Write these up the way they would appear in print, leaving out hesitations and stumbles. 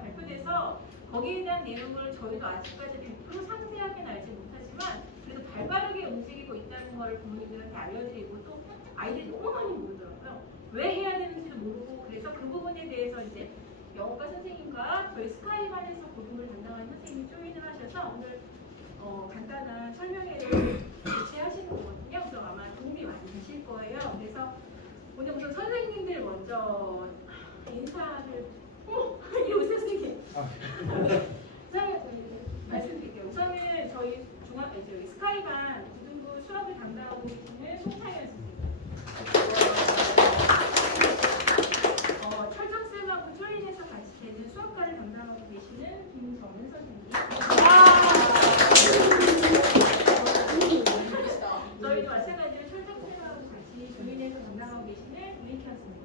발표돼서 거기에 대한 내용을 저희도 아직까지 100% 상세하게는 알지 못하지만 그래도 발빠르게 움직이고 있다는 걸 부모님들한테 알려드리고 또 아이들이 너무 많이 모르더라고요. 왜 해야 되는지도 모르고 그래서 그 부분에 대해서 이제 영어과 선생님과 저희 스카이반에서 고등을 담당하는 선생님이 조인을 하셔서 오늘 간단한 설명회를 개최하시는 거거든요. 그래서 아마 도움이 많이 되실 거예요. 그래서 오늘 우선 선생님들 먼저 인사를 이호 선생님. 말씀드릴게요. 우선은 저희 저희 스카이반 고등부 수업을 담당하고 계시는 송창현 선생님. 철정쌤하고 조인해서 같이 되는 수업과를 담당하고 계시는 김정은 선생님. 저희도 마찬가지로 철정쌤하고 같이 조인해서 담당하고 계시는 유익현 선생님.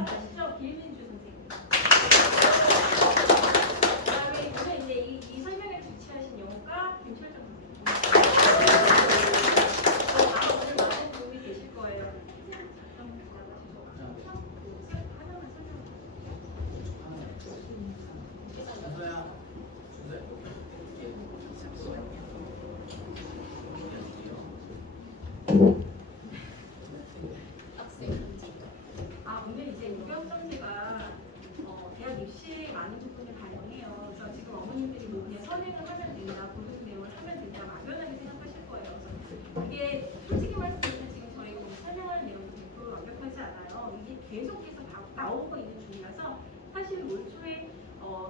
아시죠? 김민주 선생님. 그다음에 오늘 이제 이 설명을 주최하신 영어과 김철정 선생님. 아마 오늘 많은 도움이 되실 거예요. 오늘 이제 무교학점제가 대학 입시에 많은 부분을 반영해요. 그래서 지금 어머님들이 뭐 그냥 선행을 하면 된다, 고등 내용을 하면 된다, 막연하게 생각하실 거예요. 그래서 이게 솔직히 말씀드리면 지금 저희가 설명하는 내용이 100% 완벽하지 않아요. 이게 계속해서 나오고 있는 중이라서 사실 올 초에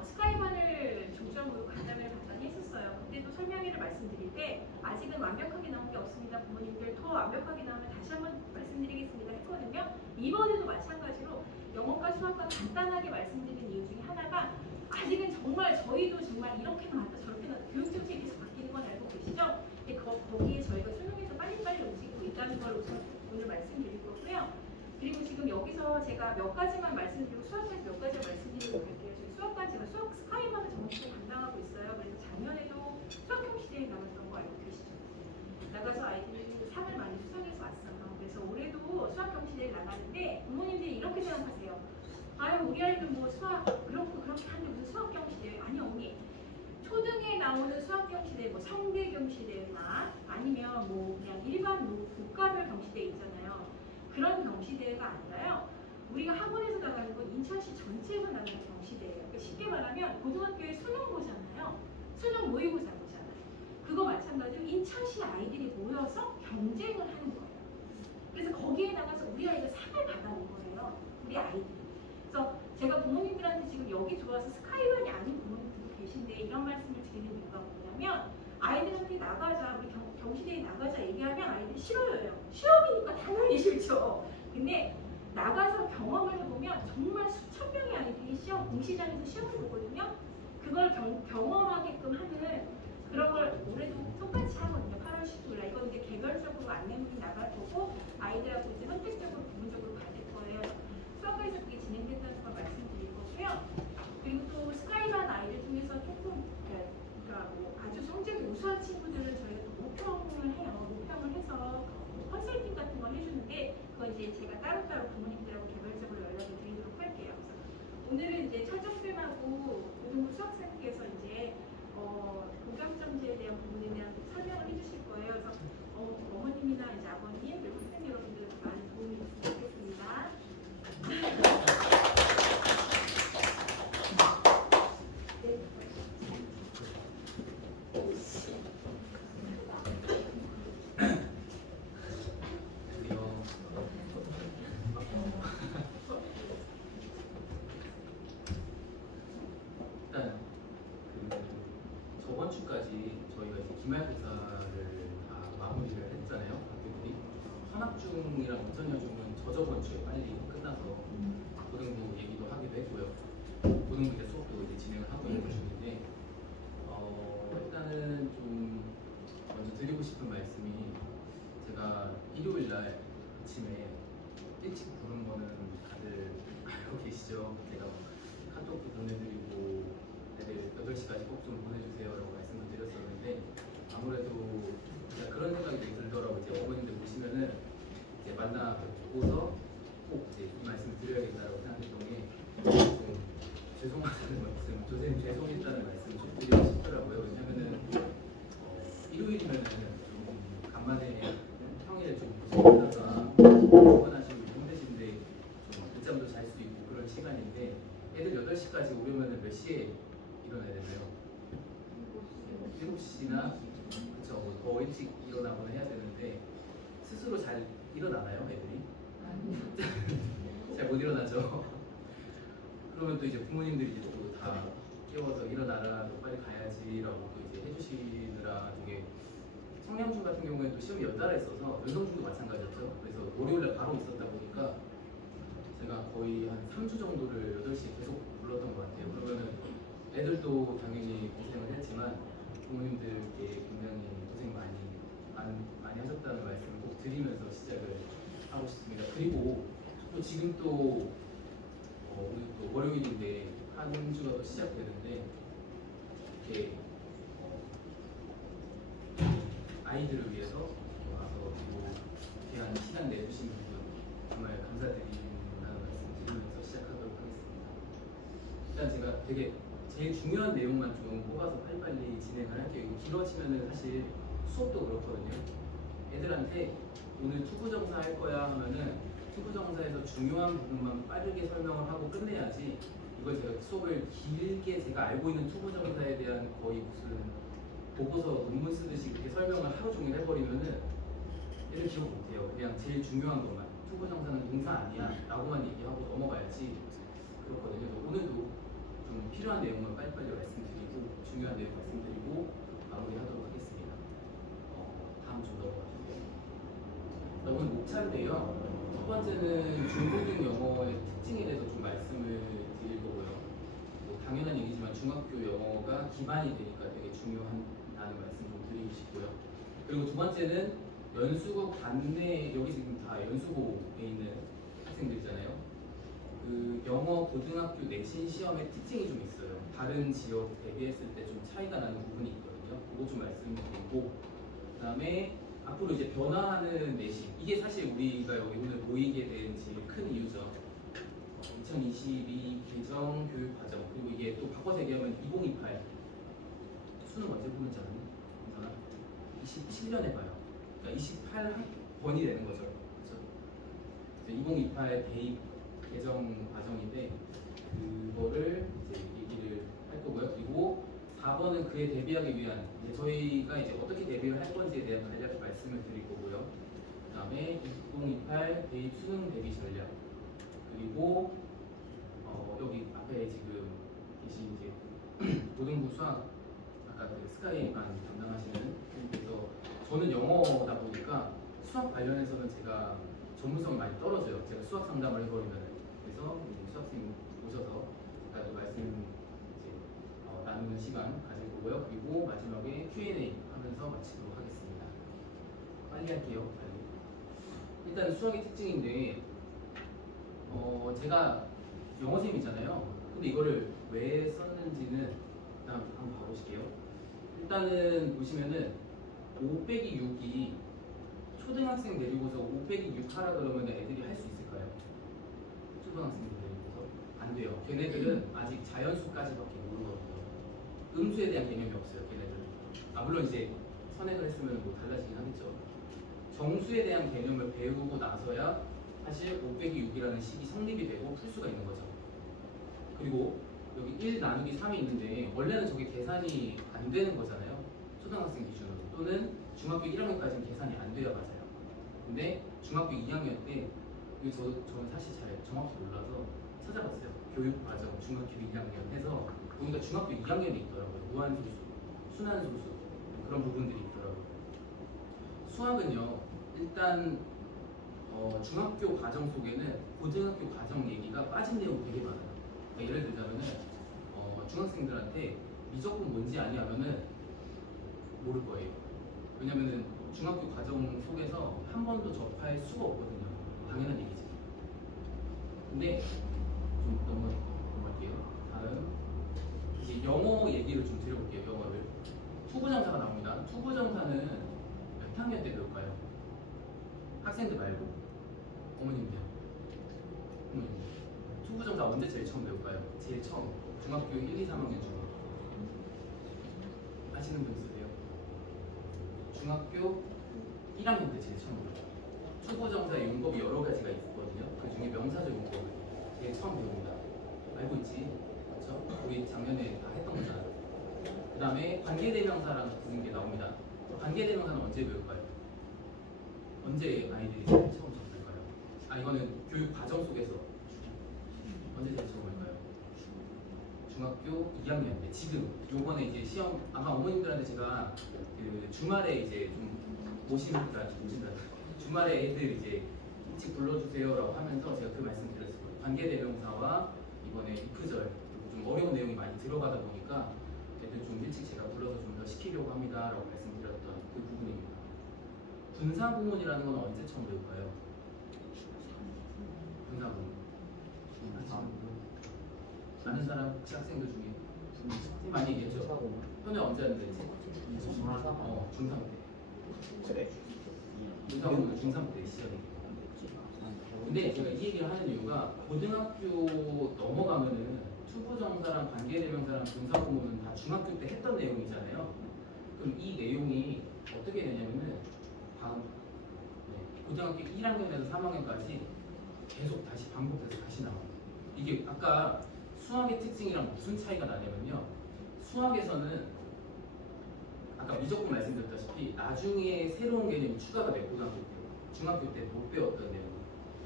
스카이반을 중점으로 간담회를 간단히 했었어요. 그때도 설명회를 말씀드릴 때 아직은 완벽하게 나온 게 없습니다. 부모님들 더 완벽하게 나오면 다시 한번 말씀드리겠습니다 했거든요. 이번에도 마찬가지로 영어과 수학과 간단하게 말씀드린 이유 중에 하나가 아직은 정말 저희도 정말 이렇게 나왔다 저렇게 나왔다 교육정책이 계속 바뀌는 건 알고 계시죠? 근데 거기에 저희가 수능에서 빨리빨리 움직이고 있다는 걸 우선 오늘 말씀드릴 거고요. 그리고 지금 여기서 제가 몇 가지만 말씀드리고 수학까지 몇 가지 말씀드리고 갈게요. 저희 수학과 제가 수학 스카이반을 전문적으로 담당하고 있어요. 그래서 작년에도 수학형 시대에 나갔던 거 알고 계시죠? 나가서 아이들이 상을 많이 수상해서 왔어요. 그래서 올해도 수학형 시대에 나가는데 부모님들이 이렇게 생각하세요. 아유 우리 아이는 뭐 수학 그렇고 그렇게 하는데 무슨 수학형 시대? 아니 어머니 초등에 나오는 수학형 시대 뭐 성대 경시대나 아니면 뭐 그냥 일반 국가별 경시대 있잖아요. 그런 경시대가 아니라요. 우리가 학원에서 나가는 건 인천시 전체에서 나가는 경시대예요. 그러니까 쉽게 말하면 고등학교에 수능 보잖아요. 수능 모의고사 보잖아요. 그거 마찬가지로 인천시 아이들이 모여서 경쟁을 하는 거예요. 그래서 거기에 나가서 우리 아이가 상을 받아온 거예요. 우리 아이들이. 그래서 제가 부모님들한테 지금 여기 들어와서 스카이반이 아닌 부모님들도 계신데 이런 말씀을 드리는 이유가 뭐냐면 아이들한테 나가자, 우리 경시대에 나가자 얘기하면 아이들이 싫어요. 시험이니까 당연히 싫죠. 근데 나가서 경험을 해보면 정말 수천 명의 아이들이 시험, 공시장에서 시험을 보거든요. 그걸 경험하게끔 하는 그런 걸 올해도 똑같이 하거든요. 8월 19일 날. 이건 이제 개별적으로 안내문이 나갈 거고 아이들하고 이제 선택적으로 부분적으로 받을 거예요. 수학과에서 그게 진행된다는 걸 말씀드릴 거고요. 그리고 또 스카이반 아이들 중에서 조금 그러니까 뭐 아주 성적이 우수한 친구들은 저희가 또 모평을 해요. 모평을 해서 컨설팅 같은 걸 해주는데 그건 이제 제가 따로따로 부모님들하고 개별적으로 연락을 드리도록 할게요. 그래서 오늘은 이제 철정쌤하고 고등부 수학생께서 이제 고교학점제에 대한 부분에 대한 설명을 해주실 거예요. 그래서 어머님이나 이제 아버님 그리고 선생님 여러분들한테 많은 도움이 됐으면 좋겠습니다. 기말고사를 다 마무리를 했잖아요. 학교들이 현학중이랑 인턴여중은 저저번 주에 빨리 끝나서 고등부 얘기도 하기도 했고요. 고등부 이제 수업도 이제 진행을 하고 있는 중인데 일단은 좀 먼저 드리고 싶은 말씀이, 제가 일요일 날 아침에 일찍 부른 거는 다들 알고 계시죠? 제가 카톡도 보내드리고 애들 8시까지 꼭 좀 보내주세요 라고 말씀을 드렸었는데, 아무래도 제가 그런 생각이 되게 들더라고요. 이제 어머님들 보시면은 이제 만나 뵙고서 꼭 이제 이 말씀을 드려야겠다라고 생각했던 게, 좀 죄송하다는 말씀, 선생님 죄송했다는 말씀을 좀 드리고 싶더라고요. 왜냐면은 일요일이면은 좀 간만에 평일에 좀 보시다가 출근하시고 힘드신데 좀 늦잠도 잘 수 있고 그런 시간인데, 애들 8시까지 오려면은 몇 시에 일어나야 되나요? 7시나 그쵸, 더 일찍 일어나거나 해야 되는데 스스로 잘 일어나나요, 애들이? 잘 못 일어나죠. 그러면 또 이제 부모님들이 이제 또 다 깨워서 일어나라, 너 빨리 가야지라고 또 이제 해주시느라 되게, 청량중 같은 경우에는 또 시험이 연달아 있어서 연성중도 마찬가지였죠. 그래서 월요일날 바로 있었다 보니까 제가 거의 한 3주 정도를 8시에 계속 불렀던 것 같아요. 그러면은 애들도 당연히 고생을 했지만 부모님들께 굉장히 고생 많이 하셨다는 말씀을 꼭 드리면서 시작을 하고 싶습니다. 그리고 또 지금 또 오늘 또 월요일인데 한 주가 또 시작되는데, 이렇게 아이들을 위해서 와서 또 귀한 시간 내주신 부분 정말 감사드린다는 말씀 드리면서 시작하도록 하겠습니다. 일단 제가 되게 제일 중요한 내용만 좀 뽑아서 빨리빨리 진행을 할게요. 이거 길어지면은 사실 수업도 그렇거든요. 애들한테 오늘 투부정사 할 거야 하면은 투부정사에서 중요한 부분만 빠르게 설명을 하고 끝내야지, 이걸 제가 수업을 길게 제가 알고 있는 투부정사에 대한 거의 무슨 보고서 논문 쓰듯이 그렇게 설명을 하루 종일 해버리면은 애들 기억 못해요. 그냥 제일 중요한 것만, 투부정사는 동사 아니야 라고만 얘기하고 넘어가야지 그렇거든요. 그래서 오늘도 좀 필요한 내용만 빨리빨리 말씀드리고 중요한 내용 말씀드리고 마무리하도록 하겠습니다. 다음 좀 넘어가실게요. 오늘 목차인데요. 첫 번째는 중고등 영어의 특징에 대해서 좀 말씀을 드릴 거고요. 뭐 당연한 얘기지만 중학교 영어가 기반이 되니까 되게 중요하다는 말씀 좀 드리고 싶고요. 그리고 두 번째는 연수고 반내, 여기 지금 다 연수고에 있는 학생들이잖아요. 그 영어 고등학교 내신 시험의 특징이 좀 있어요. 다른 지역 대비했을 때 좀 차이가 나는 부분이 있거든요. 그거 좀 말씀드리고, 그 다음에 앞으로 이제 변화하는 내신, 이게 사실 우리가 여기 오늘 모이게 된 제일 큰 이유죠. 2022 개정 교육과정, 그리고 이게 또 바꿔서 얘기하면 2028 수능 언제 보는지 아니? 괜찮아? 27년에 봐요. 그러니까 28번이 되는 거죠. 그렇죠? 2028 대입 개정 과정인데 그거를 이제 얘기를 할 거고요. 그리고 4번은 그에 대비하기 위한, 이제 저희가 이제 어떻게 대비를 할 건지에 대한 간략히 말씀을 드릴 거고요. 그 다음에 2028 대입 수능 대비 전략, 그리고 여기 앞에 지금 계신 이제 고등부 수학 아까 그 스카이만 담당하시는 분께서, 저는 영어다 보니까 수학 관련해서는 제가 전문성이 많이 떨어져요. 제가 수학 상담을 해버리면. 그래서 이제 수학생 오셔서 제가 또 말씀 이제 나누는 시간 가질 거고요. 그리고 마지막에 Q&A 하면서 마치도록 하겠습니다. 빨리 할게요. 빨리. 일단 수학의 특징인데, 제가 영어쌤이잖아요. 근데 이거를 왜 썼는지는 일단 한번 봐보실게요. 일단은 보시면은 5 빼기 6이 초등학생 데리고서 5 빼기 6 하라 그러면 애들이 할 수 있을까요? 초등학생들 데리고서 안 돼요. 걔네들은 아직 자연수까지밖에 모르거든요. 음수에 대한 개념이 없어요. 걔네들은. 물론 이제 선행을 했으면 뭐 달라지긴 하겠죠. 정수에 대한 개념을 배우고 나서야 사실 5 빼기 6이라는 식이 성립이 되고 풀 수가 있는 거죠. 그리고 여기 1 나누기 3이 있는데 원래는 저게 계산이 안 되는 거잖아요. 초등학생 기준으로. 또는 중학교 1학년까지는 계산이 안 돼야 맞아요. 근데 중학교 2학년 때, 저는 사실 잘 정확히 몰라서 찾아봤어요. 교육과정 중학교 2학년 해서 보니까 중학교 2학년에 있더라고요. 무한소수, 순환소수, 그런 부분들이 있더라고요. 수학은요, 일단 중학교 과정 속에는 고등학교 과정 얘기가 빠진 내용이 되게 많아요. 그러니까 예를 들자면은 중학생들한테 미적분 뭔지 아니 하면은 모를 거예요. 왜냐면은 중학교 과정 속에서 한 번도 접할 수가 없거든요. 당연한 얘기지. 근데 좀 넘어갈게요. 다음 이제 영어 얘기를 좀 드려볼게요. 영어를 투부정사가 나옵니다. 투부정사는 몇 학년 때 배울까요? 학생들 말고 어머님들. 투부정사 언제 제일 처음 배울까요? 제일 처음 중학교 1, 2, 3학년 중에 하시는 분 있으세요? 중학교 1학년 때 제일 처음 배워요. 투부정사의 용법이 여러 가지가 있거든요. 그 중에 명사적 용법을 제일 처음 배웁니다. 알고 있지? 그렇죠? 우리 작년에 다 했던 거잖아. 그 다음에 관계대명사라는 게 나옵니다. 관계대명사는 언제 배울까요? 언제 아이들이 제일 처음 접할까요? 이거는 교육 과정 속에서 언제 제일 처음 할까요? 중학교 2학년 때 지금 요번에 이제 시험 아마 어머님들한테 제가 그 주말에 이제 좀 모신다 주말에 애들 이제 일찍 불러주세요라고 하면서 제가 그 말씀 드렸을 거예요. 관계대명사와 이번에 이프절 좀 어려운 내용이 많이 들어가다 보니까 애들 좀 일찍 제가 불러서 좀 더 시키려고 합니다라고 말씀드렸던 그 부분입니다. 분사구문이라는 건 언제 처음 배울까요? 분사구문. 아는 사람 혹시 학생들 중에 많이 얘기했죠? 현에 언제 하는 데지? 중3 때. 분사구문은 중3 때 시작이. 근데 제가 이 얘기를 하는 이유가 고등학교 넘어가면은 투부정사랑 관계대명사랑 분사구문은 다 중학교 때 했던 내용이잖아요. 그럼 이 내용이 어떻게 되냐면은 다음 고등학교 1학년에서 3학년까지 계속 다시 반복돼서 다시 나와요. 이게 아까 수학의 특징이랑 무슨 차이가 나냐면요. 수학에서는 아까 미적분 말씀드렸다시피 나중에 새로운 개념이 추가가 돼요. 고등학교 때. 중학교 때 못 배웠던 내용.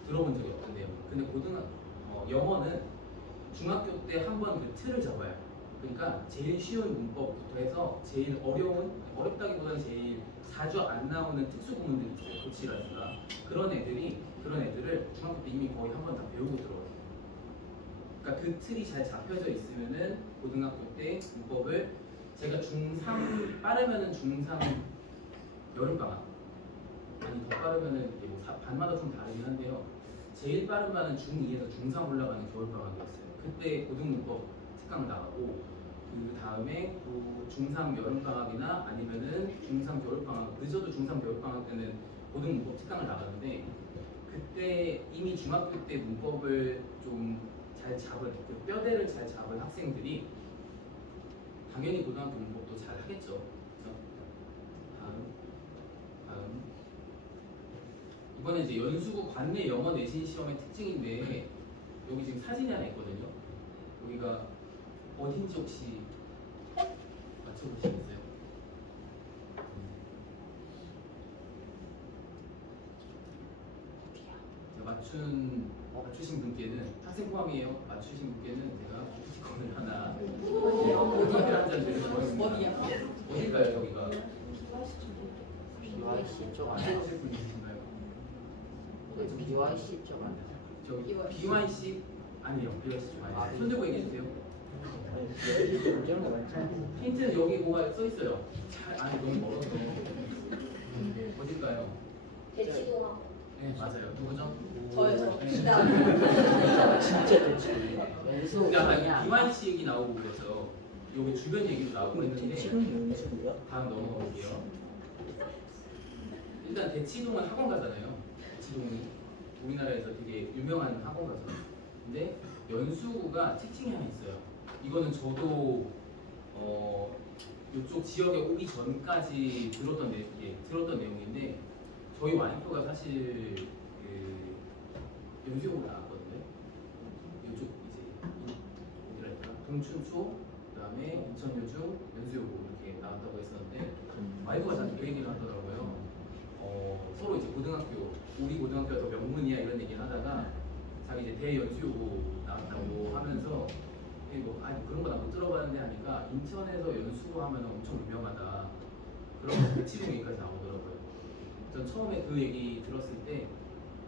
들어본 적이 없던 내용. 근데 영어는 중학교 때 한 번 그 틀을 잡아요. 그러니까 제일 쉬운 문법부터 해서 제일 어렵다기보다는 제일 자주 안 나오는 특수 구문들이 있어요. 도치라든가 그런 애들을 중학교 때 이미 거의 한 번 다 배우고 들어와요. 그러니까 그 틀이 잘 잡혀져 있으면은 고등학교 때 문법을 제가 중3 빠르면은 중3 여름방학 아니 더 빠르면은 이게 뭐 반마다 좀 다르긴 한데요. 제일 빠른 반은 중2에서 중3 올라가는 겨울방학이었어요. 그때 고등문법 특강 나가고 그 다음에 또 중3 여름방학이나 아니면은 중3 겨울방학 늦어도 중3 겨울방학 때는 고등문법 특강을 나가는데 그때 이미 중학교 때 문법을 좀 잘 잡은 그 뼈대를 잘 잡은 학생들이 당연히 고등학교 문법도 잘 하겠죠. 그렇죠? 다음 이번에 이제 연수구 관내 영어 내신 시험의 특징인데 여기 지금 사진이 하나 있거든요. 여기가 어딘지 혹시 맞춰보시겠어요? 맞추신 분께는 학생 포함이에요. 맞추신 분께는 제가 기프티콘을 하나 커피를 한잔 드리겠습니다. 어딜까요 여기가? BYC 쪽 아니야? 하실 분 있으신가요? BYC 쪽 아니야? 저기 BYC 아니에요. BYC 쪽 아니에요. 손 들고 얘기해 주세요. 힌트는 여기 뭐가 써 있어요. 아니 너무 멀어서 어딜까요? 대치동하고 네 맞아요. 누구죠? 저요. 네. 진짜 대치. 연수 근데 아까 아니야? BYC 얘기 나오고 그래서 여기 주변 얘기도 나오고 그랬는데 다음 넘어가 볼게요. 일단 대치동은 학원가잖아요. 대치동이 우리나라에서 되게 유명한 학원가잖아요. 근데 연수구가 특징이 하나 있어요. 이거는 저도 이쪽 지역에 오기 전까지 들었던 내용인데 저희 와이프가 사실 그 연수구를 나왔거든요. 이쪽 이제 어디랄까 동춘초 그다음에 인천여중 연수여고 이렇게 나왔다고 했었는데 와이프가 자꾸 그 얘기를 하더라고요. 서로 이제 우리 고등학교가 더 명문이야 이런 얘기 하다가 자기 이제 대연수여고 나왔다고 하면서 그런 거 나 못 들어봤는데 하니까 인천에서 연수고 하면 엄청 유명하다 그런 대치동 얘기까지 나오더라고요. 전 처음에 그 얘기 들었을 때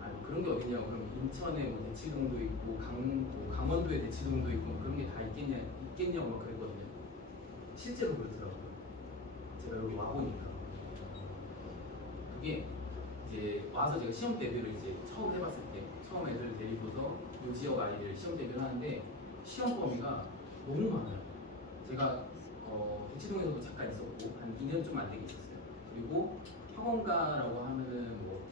뭐 그런 게 어딨냐고, 그럼 인천에 뭐 대치동도 있고 강원도에 대치동도 있고 뭐 그런 게 다 있겠냐고 막 그랬거든요. 실제로 그렇더라고요. 제가 여기 와 보니까 그게 이제 와서 제가 시험 대비를 이제 처음 해봤을 때 처음 애들 데리고서 이 지역 아이들 시험 대비를 하는데 시험 범위가 너무 많아요. 제가 대치동에서도 잠깐 있었고 한 2년 좀 안 되게 있었어요. 그리고 학원가라고 하면은 뭐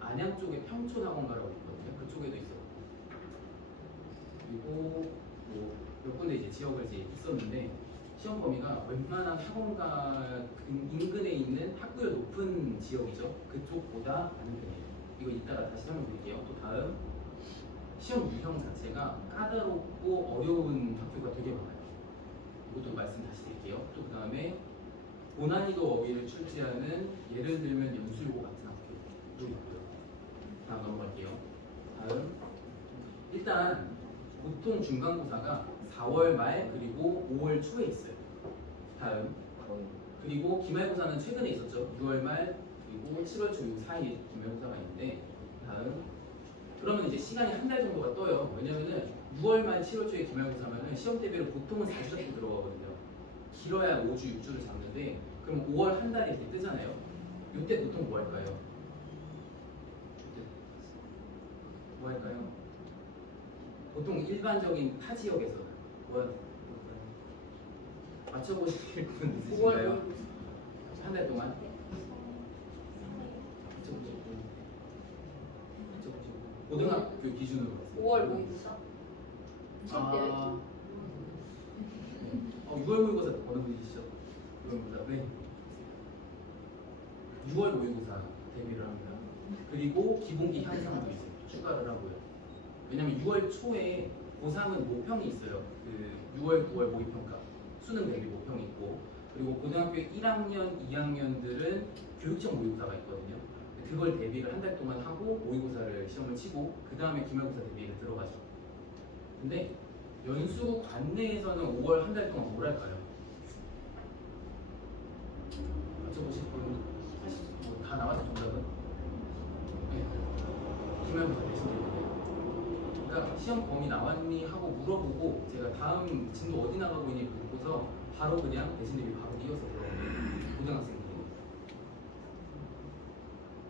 안양 쪽에 평촌 학원가라고 있거든요. 그쪽에도 있었고 그리고 뭐 몇 군데 이제 지역을 이제 있었는데 시험 범위가 웬만한 학원가 인근에 있는 학구열 높은 지역이죠. 그쪽보다 많은 편이에요. 이거 이따가 다시 설명드릴게요. 또 다음 시험 유형 자체가 까다롭고 어려운 학교가 되게 많아요. 이것도 말씀 다시 드릴게요. 또 그 다음에 고난이도 어휘를 출제하는 예를 들면 연수요고 같은 학교도 있고요. 다음 넘어갈게요. 다음 일단 보통 중간고사가 4월 말 그리고 5월 초에 있어요. 다음 그리고 기말고사는 최근에 있었죠. 6월 말 그리고 7월 초 이 사이에 기말고사가 있는데 다음 그러면 이제 시간이 한 달 정도가 떠요. 왜냐면은 6월 말 7월 초에 기말고사면은 시험 대비로 보통은 4주 정도 들어가거든요. 길어야 5주 6주를 잡는데 그럼 5월 한 달이 이렇게 뜨잖아요. 이때 보통 뭐 할까요? 뭐 할까요? 보통 일반적인 타 지역에서는 뭐 할까요? 맞춰보실 분 있으신가요? 한 달 동안? 맞춰보시고 고등학교 기준으로 5월 모의고사? 아, 6월 모의고사 어느 분이시죠? 6월 모의고사 네. 6월 모의고사 대비를 합니다. 그리고 기본기 향상도 이제 추가를 하고요. 왜냐면 6월 초에 고3은 모평이 있어요. 그 6월, 9월 모의평가 수능 대비 모평이 있고 그리고 고등학교 1학년, 2학년들은 교육청 모의고사가 있거든요. 그걸 대비를 한 달 동안 하고 모의고사를 시험을 치고 그 다음에 기말고사 대비를 들어가죠. 근데 연수 관내에서는 5월 한 달 동안 뭘 할까요? 맞춰보실 분 다 나왔죠 정답은? 네. 기말고사 대신 되는데 그러니까 시험 범위 나왔니 하고 물어보고 제가 다음 진도 어디 나가고 있니 보고서 바로 그냥 대신 대비 바로 이어서 들어가요. 고등학생들이.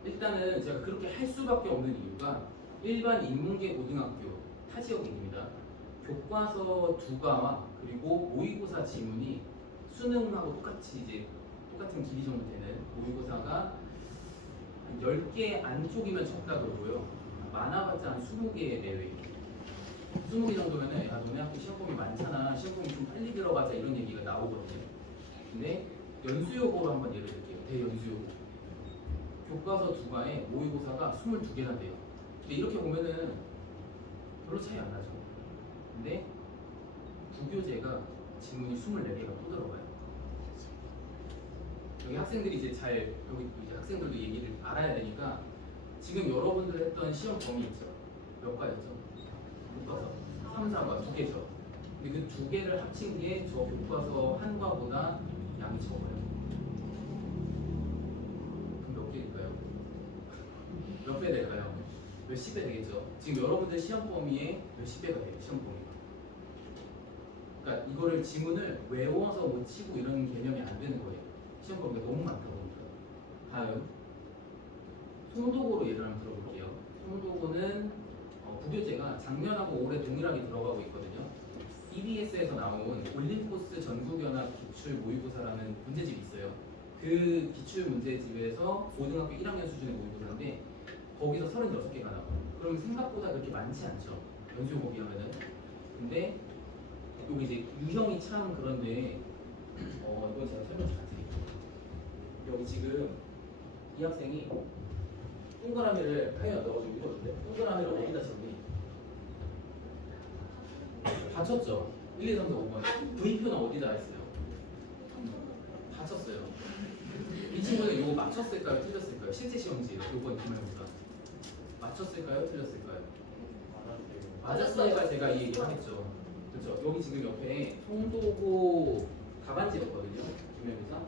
일단은 제가 그렇게 할 수밖에 없는 이유가 일반 인문계 고등학교 타 지역입니다. 교과서 2과와 그리고 모의고사 지문이 수능하고 똑같이 이제 똑같은 길이 정도 되는 모의고사가 한 10개 안쪽이면 적다 그러고요. 많아봤자 한 20개 내외. 20개 정도면은 야 너네 학교 시험범위 많잖아. 시험범위 좀 빨리 들어가자 이런 얘기가 나오거든요. 근데 연수요고로 한번 예를 들게요. 대연수요고. 교과서 2과에 모의고사가 22개나 돼요. 근데 이렇게 보면은 별로 차이 안 나죠. 근데 부교재가 지문이 24개가 또 들어가요. 여기 학생들이 이제 여기 이제 학생들도 얘기를 알아야 되니까 지금 여러분들 했던 시험 범위 있죠? 몇 과였죠? 교과서 3, 4과 2개죠. 근데 그 2개를 합친 게 저 교과서 1과보다 양이 적어요. 그럼 몇 개일까요? 몇 배 될까요? 몇십 배 되겠죠. 지금 여러분들 시험 범위에 몇십 배가 돼요. 시험 범위가. 그러니까 이거를 지문을 외워서 못 치고 이런 개념이 안 되는 거예요. 시험 범위가 너무 많다 보니까. 다음 송도고로 예를 한번 들어볼게요. 송도고는 부교재가 작년하고 올해 동일하게 들어가고 있거든요. EBS에서 나온 올림포스 전국연합 기출 모의고사라는 문제집이 있어요. 그 기출 문제집에서 고등학교 1학년 수준의 모의고사인데 거기서 36개가 나와요. 그럼 생각보다 그렇게 많지 않죠. 연수요고 비하면은. 근데 여기 이제 유형이 참 그런데 이건 제가 설명 잘 드릴게요. 여기 지금 이 학생이 동그라미를 하나 넣어주고 있거든요. 동그라미를 어디다 쳤니? 받쳤죠? 1, 2, 3, 4, 5번. V표는 어디다 했어요? 받쳤어요. 이 친구는 이거 맞췄을까요? 틀렸을까요? 실제 시험지 이번 기말고사 맞췄을까요? 틀렸을까요? 맞았어요. 제가 이 얘기를 하겠죠. 그렇죠. 여기 지금 옆에 송도고 답안지였거든요. 기말고사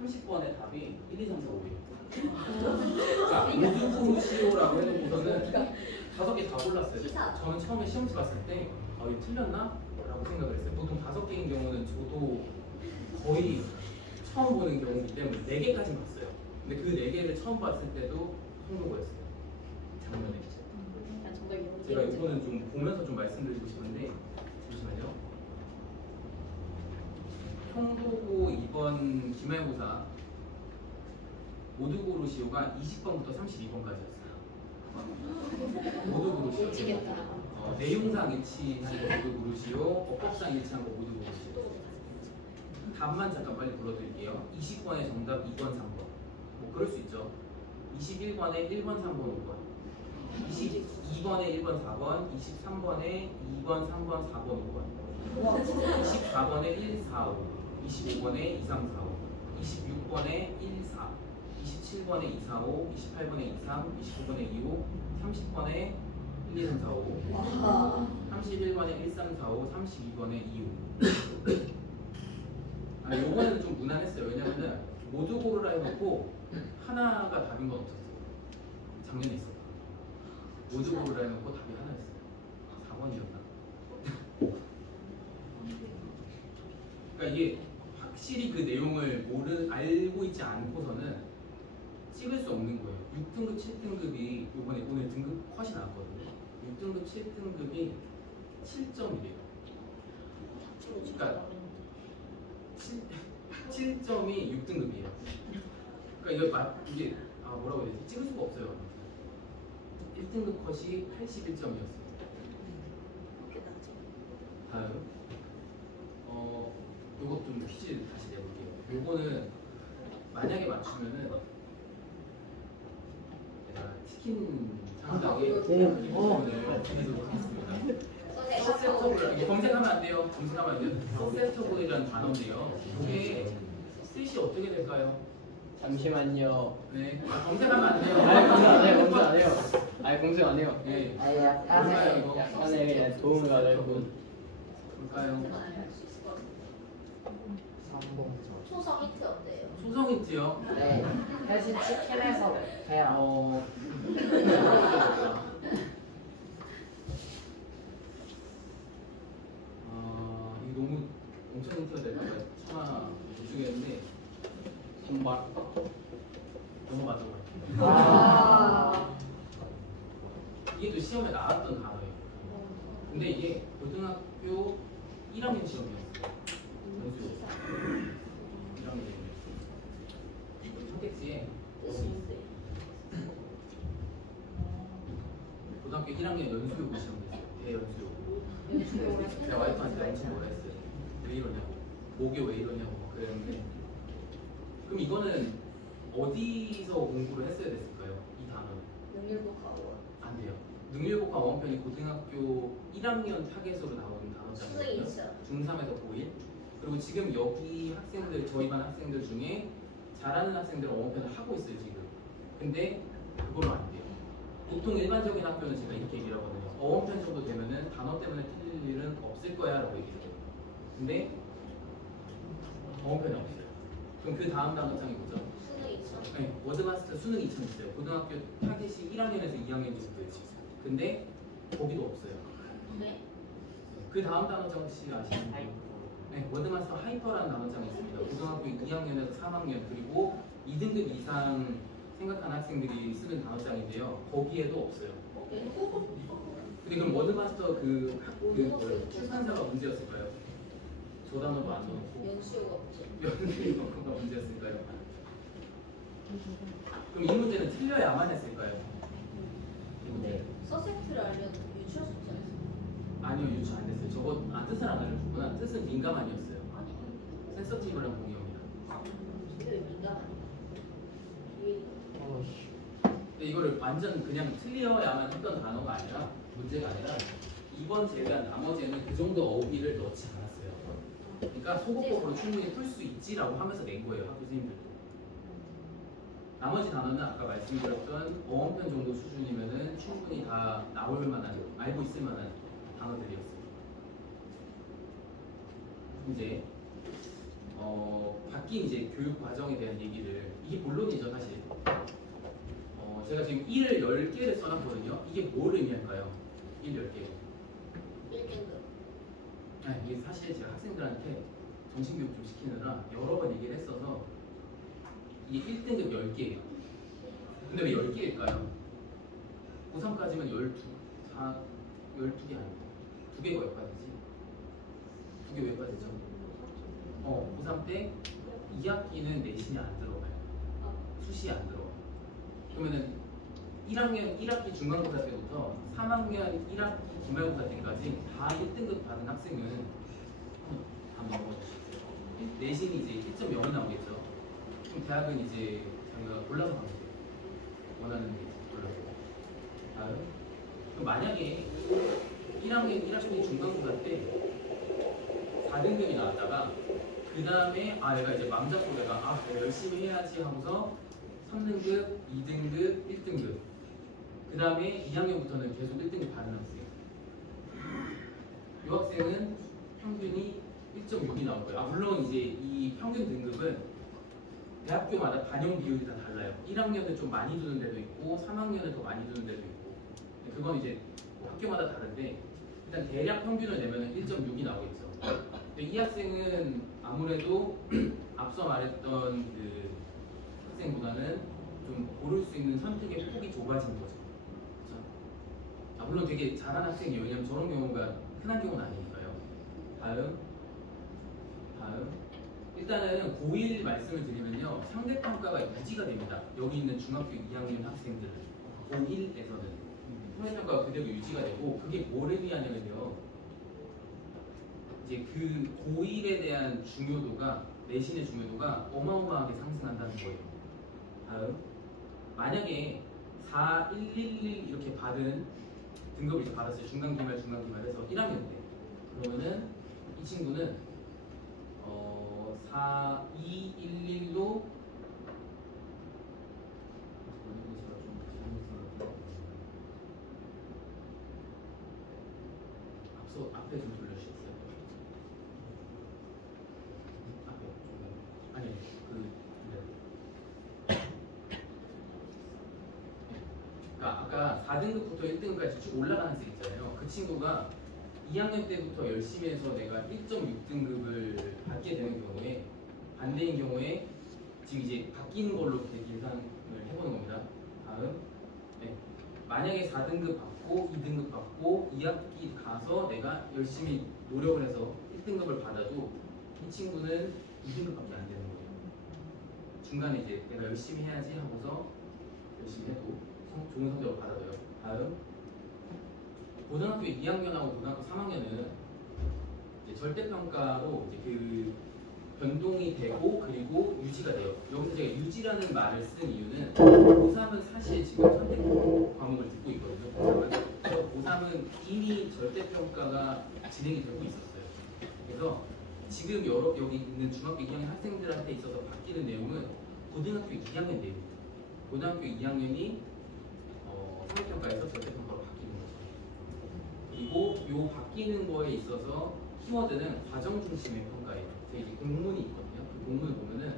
30번의 답이 1, 2, 3, 4, 5예요. 자, 모두고시오라고 해놓고서는 5개 다 골랐어요. 시사. 저는 처음에 시험지 봤을 때 이거 틀렸나? 라고 생각을 했어요. 보통 5개인 경우는 저도 거의 처음 보는 경우이기 때문에 4개까지 봤어요. 근데 그 4개를 처음 봤을 때도 송도고였어요. 작년에. 난 정말 이런 제가 이거는 좀 보면서 좀 말씀드리고 싶은데 잠시만요. 송도고 이번 기말고사 모두고로시오가 20번부터 32번까지였어요. 모두고로시오. 미치겠다. 내용상 일치한 거 모두고로시오, 어법상 일치한 거 모두고로시오. 답만 잠깐 빨리 불러드릴게요. 20번의 정답 2번, 3번. 뭐 그럴 수 있죠. 21번에 1번, 3번, 5번. 22번에 1번, 4번. 23번에 2번, 3번, 4번, 5번. 24번에 1, 4, 5. 25번에 2, 3, 4, 5. 26번에 1, 4. 27번에 2, 4, 5. 28번에 2, 3. 29번에 2, 5. 30번에 1, 2, 3, 4, 5. 31번에 1, 3, 4, 5. 32번에 2, 5. 요거는 좀 무난했어요. 왜냐면은 모두 고르라 해놓고 하나가 답인 건 없었어요. 작년에 있었다. 모두 고르라 해놓고 답이 하나였어요. 4번이었나? 그러니까 이게 확실히 그 내용을 알고 있지 않고서는 찍을 수 없는 거예요. 6등급, 7등급이 요번에 오늘 등급 컷이 나왔거든요. 6등급, 7등급이 7점이래요. 그러니까 7점이 6등급이에요. 그러니까 이게 뭐라고 해야 되지? 찍을 수가 없어요. 1등급 컷이 81점이었어요. 다음 요것 좀 퀴즈 다시 내볼게요. 요거는 만약에 맞추면은 제가 치킨 상당에 기본을 드리도록 하겠습니다. 서세터블 이거 검색하면 안 돼요. 검색하면 안 돼요. 서세터블이라는 단어인데요. 이게 뜻이 어떻게 될까요? 잠시만요. 네. 검색하면 안 돼요. 공부 안 해요. 공부 안 해요. 네. 약간의 그냥 도움을 받을 뿐. 볼까요? 초성 힌트 어때요? 소성 힌트요. 네. 사실 치킨에서 해요. 이거 너무 엄청 힌트가 될까봐 차마 못 주겠는데 선발. 넘어가죠. 아. 이게 또 시험에 나왔던 단어예요. 근데 이게 고등학교 1학년 시험이었어요. 연수 1학년 시험이었어요. 이거 선택지에 여기 있어요. 고등학교 1학년 연수요고 시험이었어요. 대연수요고. 제가 와이프한테 엄청 뭐라 했어요. 왜 이러냐고. 목이 왜 이러냐고 막 그랬는데. 그럼 이거는 어디서 공부를 했어야 됐을까요? 이 단어는. 능률고과원. 안 돼요. 능률고과 원편이 고등학교 1학년 타겟으로 나오는 단어잖아요. 중3에서 고1. 그리고 지금 여기 학생들, 저희 반 학생들 중에 잘하는 학생들은 원편을 하고 있어요, 지금. 근데 그걸로 안 돼요. 보통 일반적인 학교는 제가 이렇게 얘기를 하거든요. 어원편 정도 되면은 단어 때문에 틀릴 일은 없을 거야 라고 얘기해요. 근데 어원편이 없어요. 그럼 그 다음 단어장이 뭐죠? 수능 2천. 네, 워드마스터 수능 2000 있어요. 고등학교 타겟이 1학년에서 2학년 정도 있어요. 근데 거기도 없어요. 네. 그 다음 단어장 혹시 아시는 분? 네, 워드마스터 하이퍼라는 단어장이 있습니다. 고등학교 2학년에서 3학년 그리고 2등급 이상 생각하는 학생들이 쓰는 단어장인데요. 거기에도 없어요. 근데 그럼 워드마스터 출판사가 문제였을까요? 저 단어도 안 넣고 연수요가 없지. 연수의 거가 문제였을까요? 그럼 이 문제는 틀려야만 했을까요? 이 문제. 서세트를 알면 유추할 수 있지 않습니까? 아니요, 유추 안 됐어요. 저거 뜻을 안 알려줬구나. 뜻은 민감한이었어요. 아니. 센서티브랑 공유입니다. 근데 왜 민감하냐? 근데 이거를 완전 그냥 틀려야만 했던 단어가 아니라 문제가 아니라 이번 제외한 나머지에는 그 정도 어휘를 넣지 않았어요. 그러니까 소거법으로 충분히 풀 수 있지라고 하면서 낸 거예요, 학교 선생님들도. 나머지 단어는 아까 말씀드렸던 어원편 정도 수준이면은 충분히 다 나올 만한, 알고 있을 만한 단어들이었어요. 이제 바뀐 이제 교육 과정에 대한 얘기를 이게 본론이죠 사실. 제가 지금 1을 10개를 써놨거든요. 이게 뭘 의미할까요? 1 10개. 1등급. 이게 사실 제가 학생들한테 정신교육 좀 시키느라 여러 번 얘기를 했어서 이게 1등급 10개예요. 근데 왜 10개일까요? 고3까지면 12개 아니고 2개가 왜 빠지지? 2개 왜 빠지죠? 고3 때 2학기는 내신이 안 들어가요. 수시 안 들어가요. 그러면은 1학년 1학기 중간고사 때부터 3학년 1학기 기말고사 때까지 다 1등급 받은 학생은 한번 넘어주시죠. 내신이 이제 1.0이 나오겠죠. 그럼 대학은 이제 저희가 골라서 가면 돼요. 원하는 게 골라서. 다음. 그럼 만약에 1학년 1학기 중간고사 때 4등급이 나왔다가 그 다음에 내가 이제 맘 잡고 내가 열심히 해야지 하고서 3등급, 2등급, 1등급 그 다음에 2학년부터는 계속 1등급 받은 학생 이 학생은 평균이 1.6이 나올 거예요. 물론 이제 이 평균 등급은 대학교마다 반영 비율이 다 달라요. 1학년은 좀 많이 두는 데도 있고 3학년은 더 많이 두는 데도 있고 그건 이제 뭐 학교마다 다른데 일단 대략 평균을 내면 1.6이 나오겠죠. 근데 이 학생은 아무래도 앞서 말했던 그 학생보다는 좀 고를 수 있는 선택의 폭이 좁아진 거죠. 그렇죠? 물론 되게 잘하는 학생이에요. 왜냐면 저런 경우가 흔한 경우는 아니니까요. 다음. 일단은 고1 말씀을 드리면요. 상대평가가 유지가 됩니다. 여기 있는 중학교 2학년 학생들 고1에서는 상대평가가 그대로 유지가 되고 그게 뭘 의미하냐면요. 이제 그 고1에 대한 중요도가 내신의 중요도가 어마어마하게 상승한다는 거예요. 다음. 만약에 4, 1, 1, 1 이렇게 받은 등급을 이제 받았어요. 중간기말 해서 1학년 때. 그러면은 이 친구는 4, 2, 1, 1로 앞에 좀 돌려주셨어요. 앞에 좀 아니 그러니까 아까 4등급부터 1등급까지 쭉 올라가는 학생 있잖아요. 그 친구가 2학년 때부터 열심히 해서 내가 1.6등급을 받게 되는 경우에 반대인 경우에 지금 이제 바뀌는 걸로 이렇게 계산을 해보는 겁니다. 다음. 만약에 4등급 받고 2등급 받고 2학기 가서 내가 열심히 노력을 해서 1등급을 받아도 이 친구는 2등급밖에 안 되는 거예요. 중간에 이제 내가 열심히 해야지 하고서 열심히 해도 좋은 성적을 받아줘요. 다음. 고등학교 2학년하고 고등학교 3학년은 이제 절대평가로 이제 그 변동이 되고 그리고 유지가 돼요. 여기서 제가 유지라는 말을 쓴 이유는 고3은 사실 지금 선택 과목을 듣고 있거든요. 고3은 이미 절대평가가 진행이 되고 있었어요. 그래서 지금 여기 있는 중학교 2학년 학생들한테 있어서 바뀌는 내용은 고등학교 2학년 내용입니다. 고등학교 2학년이 선택평가에서 절대평가로 바뀌는 거죠. 그리고 이 바뀌는 거에 있어서 키워드는 과정 중심의 평가예요. 이제 공문이 있거든요. 그 공문을 보면은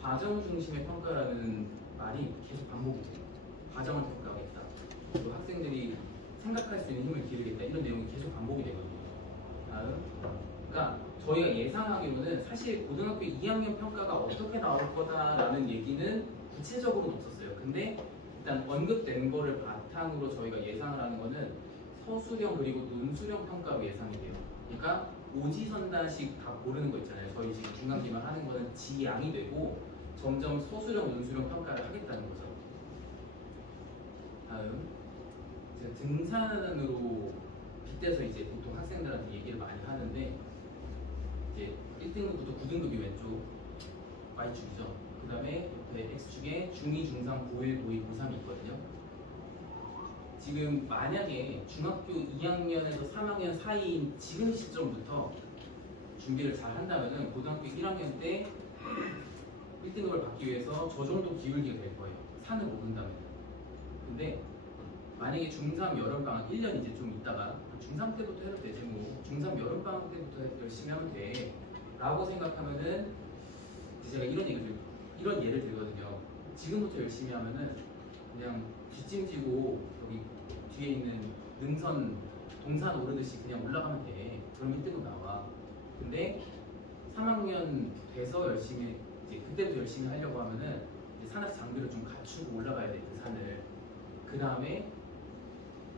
과정 중심의 평가라는 말이 계속 반복이 돼요. 과정을 평가하겠다. 또 학생들이 생각할 수 있는 힘을 기르겠다. 이런 내용이 계속 반복이 되거든요. 다음. 그러니까 저희가 예상하기로는 사실 고등학교 2학년 평가가 어떻게 나올 거다라는 얘기는 구체적으로는 없었어요. 근데 일단 언급된 거를 바탕으로 저희가 예상을 하는 거는 서술형 그리고 논술형 평가로 예상이 돼요. 그러니까 오지선다식 다 고르는 거 있잖아요. 저희 지금 중간기말 하는 거는 지양이 되고 점점 서술형, 논술형 평가를 하겠다는 거죠. 다음. 제가 등산으로 빗대서 이제 보통 학생들한테 얘기를 많이 하는데 이제 1등급부터 9등급이 왼쪽 Y축이죠. 그 다음에 옆에 X축에 중2, 중3, 고1, 고2, 고3이 있거든요. 지금 만약에 중학교 2학년에서 3학년 사이인 지금 시점부터 준비를 잘 한다면은 고등학교 1학년 때 1등급을 받기 위해서 저 정도 기울기가 될 거예요. 산을 오른다면. 근데 만약에 중3 여름방학 1년 이제 좀 있다가 중3 때부터 해도 되지 뭐 중3 여름방학 때부터 열심히 하면 돼 라고 생각하면은 제가 이런 예를 들거든요. 지금부터 열심히 하면은 그냥 뒷짐지고 여기 뒤에 있는 능선 동산 오르듯이 그냥 올라가면 돼. 그럼 1등은 나와. 근데 3학년 돼서 열심히 이제 그때부터 열심히 하려고 하면은 이제 산악 장비를 좀 갖추고 올라가야 돼. 그 산을. 그 다음에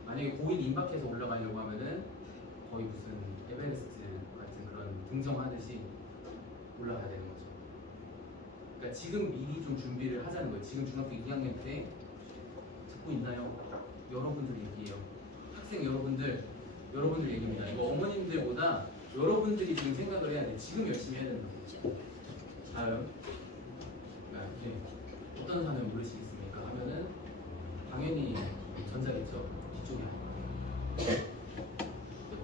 만약에 고1 임박해서 올라가려고 하면은 거의 무슨 에베레스트 같은 그런 등정하듯이 올라가야 되는 거죠. 그러니까 지금 미리 좀 준비를 하자는 거예요. 지금 중학교 2학년 때 듣고 있나요? 여러분들 얘기예요. 학생 여러분들 얘기입니다. 이거 어머님들보다 여러분들이 지금 생각을 해야 돼. 지금 열심히 해야 된다고. 다음. 네. 어떤 산을 모르시겠습니까? 하면은 당연히 전자겠죠. 뒤쪽에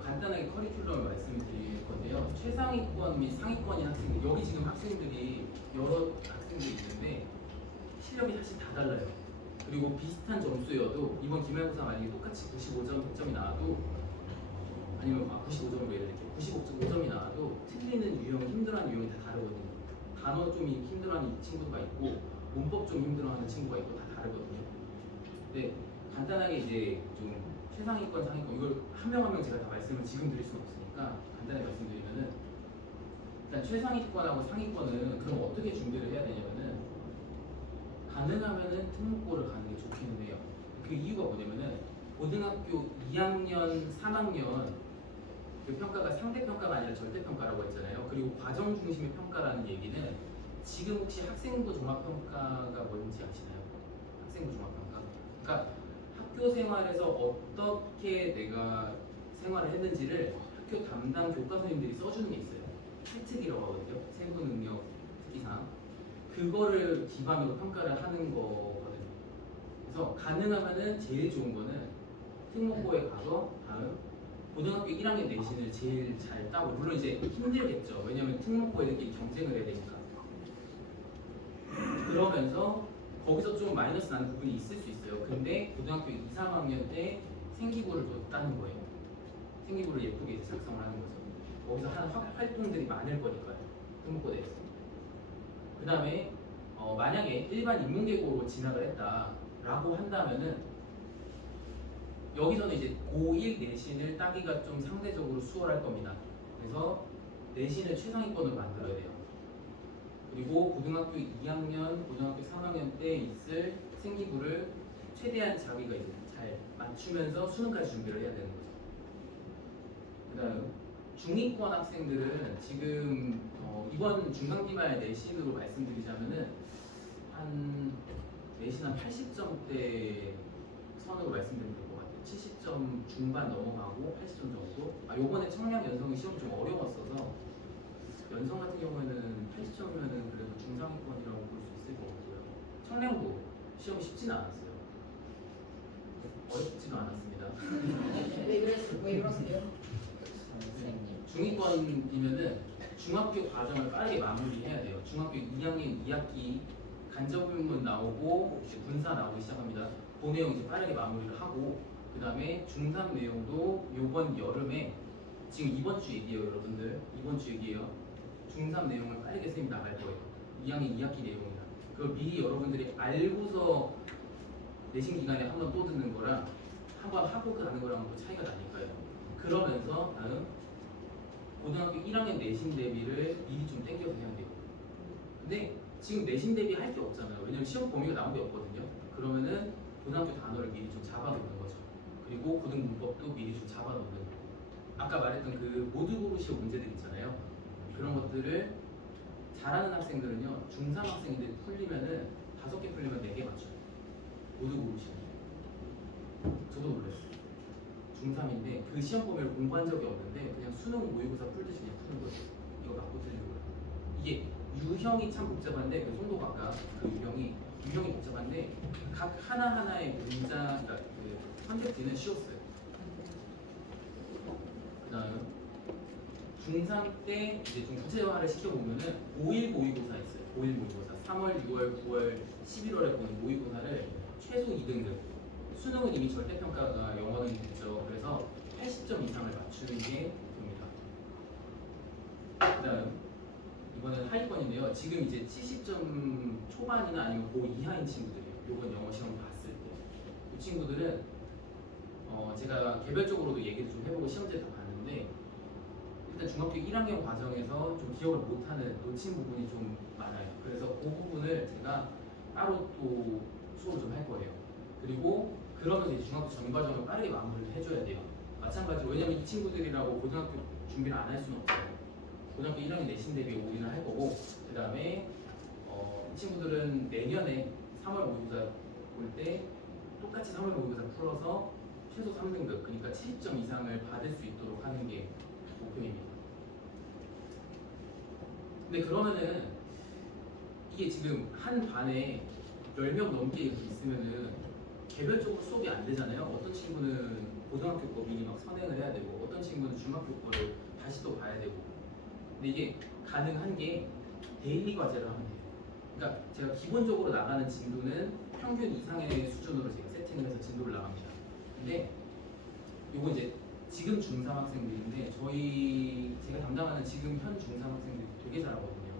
간단하게 커리큘럼을 말씀을 드릴 건데요. 최상위권 및 상위권인 학생들, 여기 지금 학생들이 여러 학생들이 있는데 실력이 사실 다 달라요. 그리고 비슷한 점수여도 이번 기말고사 만약에 똑같이 95점, 100점이 나와도 아니면 95점으로 예를 들게 95점이 나와도 틀리는 유형, 힘들어하는 유형이 다 다르거든요. 단어 좀 힘들어하는 친구가 있고 문법 좀 힘들어하는 친구가 있고 다 다르거든요. 근데 간단하게 이제 좀 최상위권, 상위권 이걸 한 명 한 명 제가 다 말씀을 지금 드릴 수는 없으니까 간단히 말씀드리면은 일단 최상위권하고 상위권은 그럼 어떻게 준비를 해야 되냐면은 가능하면은 특목고를 가는 게 좋기는 해요. 그 이유가 뭐냐면은 고등학교 2학년, 3학년 그 평가가 상대평가가 아니라 절대평가라고 했잖아요. 그리고 과정 중심의 평가라는 얘기는 지금 혹시 학생부 종합평가가 뭔지 아시나요? 학생부 종합평가. 그러니까 학교 생활에서 어떻게 내가 생활을 했는지를 학교 담당 교과 선생님들이 써주는 게 있어요. 세특이라고 하거든요. 세부 능력 특기상. 그거를 기반으로 평가를 하는 거거든요. 그래서 가능하면은 제일 좋은 거는 특목고에 가서 다음 고등학교 1학년 내신을 제일 잘 따고, 물론 이제 힘들겠죠. 왜냐면 특목고 애들끼리 경쟁을 해야 되니까. 그러면서 거기서 좀 마이너스 나는 부분이 있을 수 있어요. 근데 고등학교 2, 3학년 때 생기부를 또 따는 거예요. 생기부를 예쁘게 이제 작성을 하는 거죠. 거기서 하는 활동들이 많을 거니까요. 특목고 내에서. 그 다음에 만약에 일반 인문계고로 진학을 했다라고 한다면은 여기서는 이제 고1 내신을 따기가 좀 상대적으로 수월할 겁니다. 그래서 내신을 최상위권으로 만들어야 돼요. 그리고 고등학교 2학년, 고등학교 3학년 때 있을 생기부를 최대한 자기가 이제 잘 맞추면서 수능까지 준비를 해야 되는 거죠. 그다음 중위권 학생들은 지금 이번 중간기말 내신으로 말씀드리자면은 한 내신 한 80점대 선으로 말씀드리면 될 것 같아요. 70점 중반 넘어가고 80점 정도. 요번에 청량 연성이 시험이 좀 어려웠어서 연성 같은 경우에는 80점이면은 그래도 중상위권이라고 볼 수 있을 것 같고요. 청량도 시험이 쉽지는 않았어요. 어렵지도 않았습니다. 왜 이러세요? 중위권이면은 중학교 과정을 빠르게 마무리해야 돼요. 중학교 2학년 2학기 간접문문 나오고 이제 분사 나오기 시작합니다. 그 내용 이제 빠르게 마무리를 하고, 그 다음에 중3 내용도 요번 여름에, 지금 이번 주 얘기예요 여러분들. 이번 주 얘기예요. 중3 내용을 빠르게 선생님이 나갈 거예요. 2학년 2학기 내용이다. 그걸 미리 여러분들이 알고서 내신 기간에 한 번 또 듣는 거랑 한 번 하고 가는 거랑 또 차이가 나니까요. 그러면서 다음 고등학교 1학년 내신 대비를 미리 좀 땡겨서 해야 돼요. 근데 지금 내신 대비 할 게 없잖아요. 왜냐면 시험 범위가 나온 게 없거든요. 그러면은 고등학교 단어를 미리 좀 잡아놓는 거죠. 그리고 고등 문법도 미리 좀 잡아놓는 거. 아까 말했던 그 모두고루 시험 문제들 있잖아요. 그런 것들을 잘하는 학생들은요, 중3 학생인데 풀리면은 5개 풀리면 4개 맞춰요. 모두고루 시험. 저도 놀랐어요. 중3인데 그 시험 범위를 공부한 적이 없는데 그냥 수능 모의고사 풀듯이 그냥 푸는 거예요. 이거 맞고 틀린 거예요. 이게 유형이 참 복잡한데, 그 송도가 아까 그 유형이 복잡한데 각 하나하나의 문장, 그러니까 그 선택지는 쉬웠어요. 그 다음 중3 때 이제 좀 구체화를 시켜보면은 5일 모의고사 있어요. 5일 모의고사 3월, 6월, 9월, 11월에 보는 모의고사를 최소 2등급. 수능은 이미 절대평가가 영어는 됐죠. 그래서 80점 이상을 맞추는 게 됩니다. 그 다음 이번엔 하위권입니다. 영어인데요. 지금 이제 70점 초반이나 아니면 그 이하인 친구들이에요. 요번 영어 시험 봤을 때. 이 친구들은 제가 개별적으로도 얘기를 좀 해보고 시험지를 다 봤는데 일단 중학교 1학년 과정에서 좀 기억을 못하는 놓친 부분이 좀 많아요. 그래서 그 부분을 제가 따로 또 수업을 좀 할 거예요. 그리고 그러면서 이제 중학교 전 과정을 빠르게 마무리를 해줘야 돼요. 마찬가지로 왜냐면 이 친구들이라고 고등학교 준비를 안 할 수는 없어요. 고등학교 1학년 내신 대비 올인을 할 거고 그 다음에 이 친구들은 내년에 3월 모의고사 볼 때 똑같이 3월 모의고사 풀어서 최소 3등급 그러니까 70점 이상을 받을 수 있도록 하는 게 목표입니다. 근데 그러면은 이게 지금 한 반에 10명 넘게 이렇게 있으면은 개별적으로 수업이 안 되잖아요. 어떤 친구는 고등학교 거 미리 막 선행을 해야 되고 어떤 친구는 중학교 거를 다시 또 봐야 되고 근데 이게 가능한 게 데일리 과제를 하면 돼요. 그러니까 제가 기본적으로 나가는 진도는 평균 이상의 수준으로 제가 세팅을 해서 진도를 나갑니다. 근데 요거 이제 지금 중3 학생들인데 제가 담당하는 지금 현 중3 학생들이 되게 잘하거든요.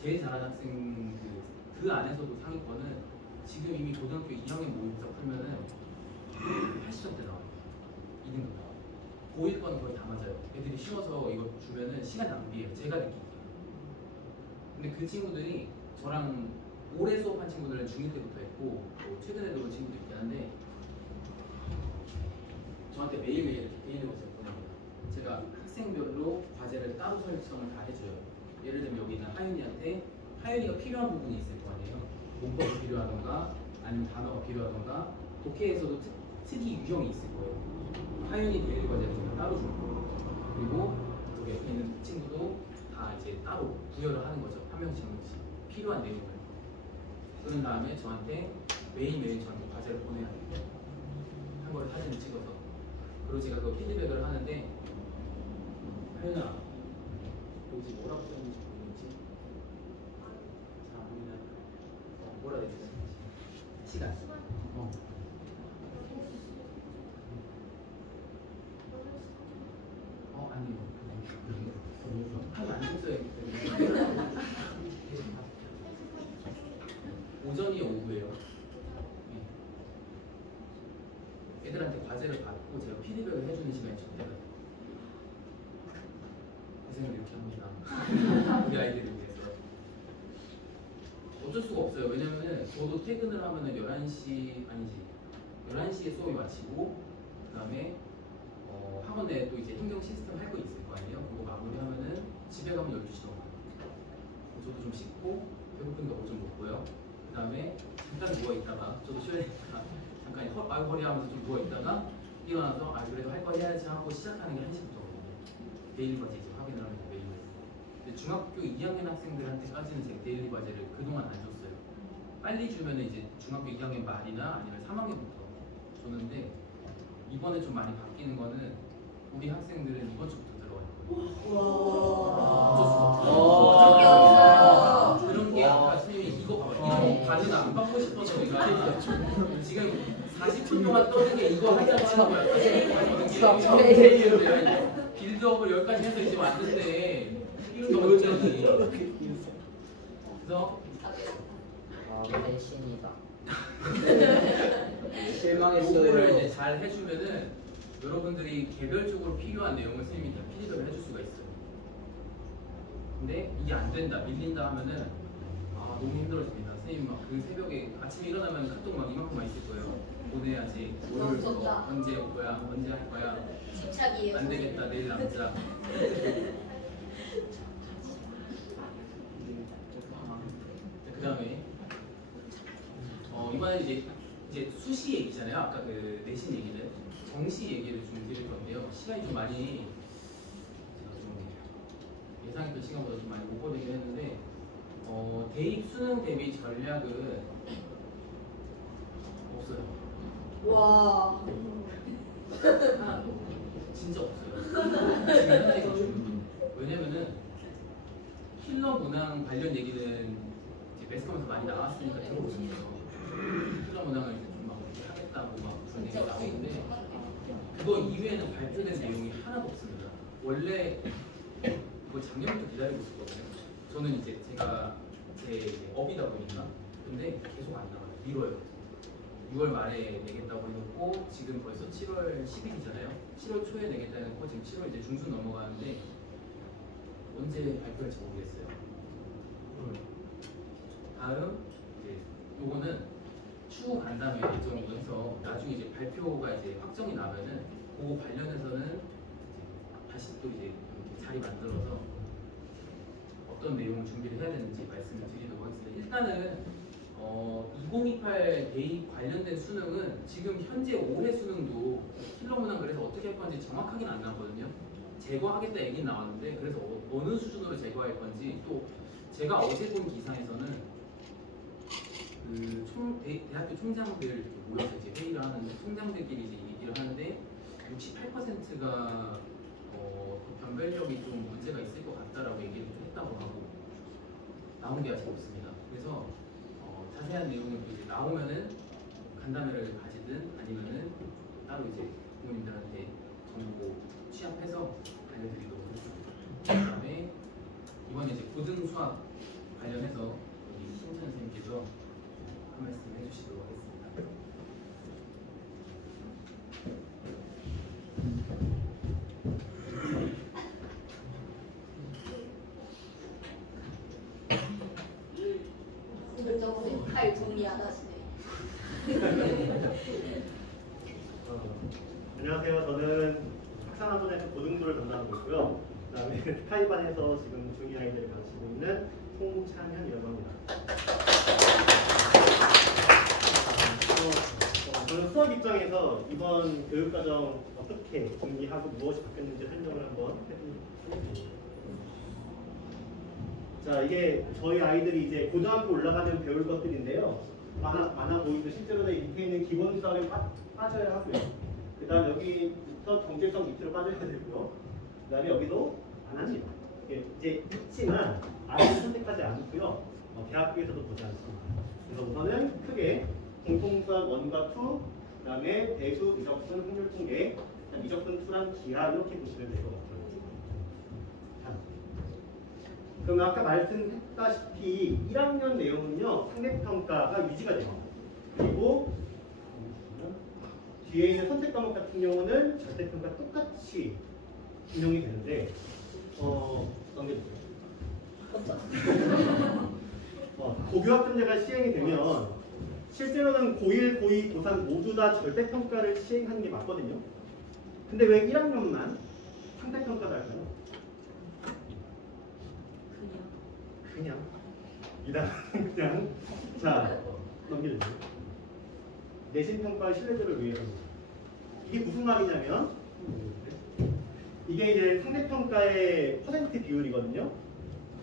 제일 잘하는 학생 그 안에서도 상위권은 지금 이미 고등학교 2학년 모의고사 풀면은 80점대 나와요. 2등급 나와요. 고1 건 거의 다 맞아요. 애들이 쉬워서 이거 주면은 시간 낭비예요. 제가 느끼기에. 근데 그 친구들이 저랑 오래 수업한 친구들은 중1 때부터 했고 뭐 최근에 들어온 친구도 있긴 한데 저한테 매일매일 이렇게 개인의 것을 보냅니다. 제가 학생별로 과제를 따로 설정을 다 해줘요. 예를 들면 여기 있는 하윤이한테 하윤이가 필요한 부분이 있을 거 아니에요. 문법이 필요하던가 아니면 단어가 필요하던가 독해에서도 특이 유형이 있을 거예요. 하윤이 데일리 과제를 제가 따로 줄 거예요. 그리고 여기 옆에 있는 친구도 다 이제 따로 부여를 하는 거죠. 한 명씩 한 명씩 필요한 내용을. 그런 다음에 저한테 매일매일 저한테 과제를 보내야 돼요. 한 걸 사진을 찍어서. 그리고 제가 그 피드백을 하는데 하윤아 여기 뭐라고 써있는지 보이는지 잘 안 보이나? 뭐라 돼 있어요? 시간. 아니요. 하면 안 됐어야기 때문에. 오전이에요, 오후예요? 네. 애들한테 과제를 받고 제가 피드백을 해주는 시간이 적대가 고생을 이렇게 합니다. 우리 아이들을 위해서. 어쩔 수가 없어요. 왜냐면은 저도 퇴근을 하면은 11시에 수업이 마치고 그 다음에 학원 내에 또 이제 행정 시스템 할 거 있을 거 아니에요? 그거 마무리하면은 집에 가면 12시 넘어요. 저도 좀 씻고 배고프니까 뭐 좀 먹고요. 그 다음에 잠깐 누워있다가 저도 쉬어야 되니까 잠깐 허리 하면서 좀 누워있다가 일어나서 그래도 할 거 해야지 하고 시작하는 게 1시부터거든요. 데일리 과제 이제 확인을 합니다. 매일. 근데 중학교 2학년 학생들한테까지는 제가 데일리 과제를 그동안 안 줬어요. 빨리 주면은 이제 중학교 2학년 말이나 아니면 3학년부터 줬는데 이번에 좀 많이 바뀌는 거는 우리 학생들은 이번 주부터 들어갈 거예요. 그런 게 아까 선생님이 이거 봐봐. 이런 과제는 안 받고 싶어서 우리가 지금 40분 동안 떠는 게 이거 하자고 하는 거야. 빌드업을 여기까지 해서 이제 왔는데 이런 게 어렵잖니. 그래서 내 신이다. 실망했어요. 요거를 이제 잘 해주면은 여러분들이 개별적으로 필요한 내용을 선생님이 다 피드백을 해줄 수가 있어요. 근데 이게 안 된다, 밀린다 하면은 너무 힘들어집니다. 선생님 막 그 새벽에 아침에 일어나면 카톡 막 이만큼만 있을 거예요. 보내야지. 오늘 언제 올 거야? 언제 할 거야? 집착이에요. 안 되겠다. 내일 남자. 그 다음에 이번에 이제 수시 얘기잖아요. 아까 그 내신 얘기는 정시 얘기를 좀 드릴 건데요. 시간이 좀 많이 제가 좀 예상했던 시간보다 좀 많이 못 보내긴 했는데 대입 수능 대비 전략은 없어요. 와. 하나도 진짜 없어요. 지금 현재 기준. 왜냐면은 킬러 문항 관련 얘기는 이제 매스컴에서 많이 나왔으니까 들어보셨죠. 킬러 문항을 이제 좀 막 하겠다고 막 그런 얘기가 나오는데 그거 이외에는 발표된 내용이 하나도 없습니다. 원래 그거 작년부터 기다리고 있었거든요. 저는 이제 제가 제 이제 업이다 보니까 근데 계속 안 나와요. 미뤄요. 6월 말에 내겠다고 해놓고 지금 벌써 7월 10일이잖아요. 7월 초에 내겠다 해놓고 지금 7월 이제 중순 넘어가는데 언제 발표할지 모르겠어요. 다음 이제 요거는 추후 간담회 예정으로 해서 나중에 이제 발표가 이제 확정이 나면은 그거 관련해서는 이제 다시 또 이제 이렇게 자리 만들어서 어떤 내용을 준비를 해야 되는지 말씀을 드리도록 하겠습니다. 일단은 2028 대입 관련된 수능은 지금 현재 5회 수능도 킬러문항 그래서 어떻게 할 건지 정확하게는 안 나왔거든요. 제거하겠다 얘기는 나왔는데 그래서 어느 수준으로 제거할 건지 또 제가 어제 본 기사에서는 그 대학교 총장들 이렇게 모여서 이제 회의를 하는데 총장들끼리 이제 얘기를 하는데 68%가 그 변별력이 좀 문제가 있을 것 같다라고 얘기를 했다고 하고 나온 게 아직 없습니다. 그래서 자세한 내용은 이제 나오면은 간담회를 가지든 아니면은 따로 이제 부모님들한테 정보 취합해서 알려드리도록 하겠습니다. 그다음에 이번에 이제 고등 수학 관련해서 우리 신천 선생님께서 한 말씀 해주시도록 하겠습니다. 공격적으로 칼 정리하다시네. 안녕하세요. 저는 학산학원에서 고등부를 담당하고 있고요. 그다음에 스카이반에서 지금 중2 아이들을 가르치고 있는 송찬현이라고 합니다. 저는 수업 입장에서 이번 교육과정 어떻게 준비하고 무엇이 바뀌었는지 설명을 한번 해드리겠습니다. 자, 이게 저희 아이들이 이제 고등학교 올라가면 배울 것들인데요. 많아 보이죠. 실제로는 이 밑에 있는 기본 수학에 빠져야 하고요. 그 다음 여기부터 정체성 밑으로 빠져야 되고요. 그 다음에 여기도 안 합니다. 이제 있지만 아예 선택하지 않고요. 대학교에서도 보지 않습니다. 그래서 우선은 크게 공통수학 1과 2, 그 다음에 대수, 미적분, 확률통계, 미적분 2랑 기하 이렇게 보시면 될 것 같아요. 그럼 아까 말씀했다시피 1학년 내용은요. 상대평가가 유지가 됩니다. 그리고 뒤에 있는 선택 과목 같은 경우는 절대평가 똑같이 운영이 되는데 넘겨주세요. 고교학점제가 시행이 되면 실제로는 고1, 고2, 고3 모두 다 절대평가를 시행하는 게 맞거든요. 근데 왜 1학년만 상대평가를 할까요? 그냥 그냥 자 넘겨주세요. 내신평가의 신뢰도를 위해서입니다. 이게 무슨 말이냐면 이게 이제 상대평가의 퍼센트 비율이거든요.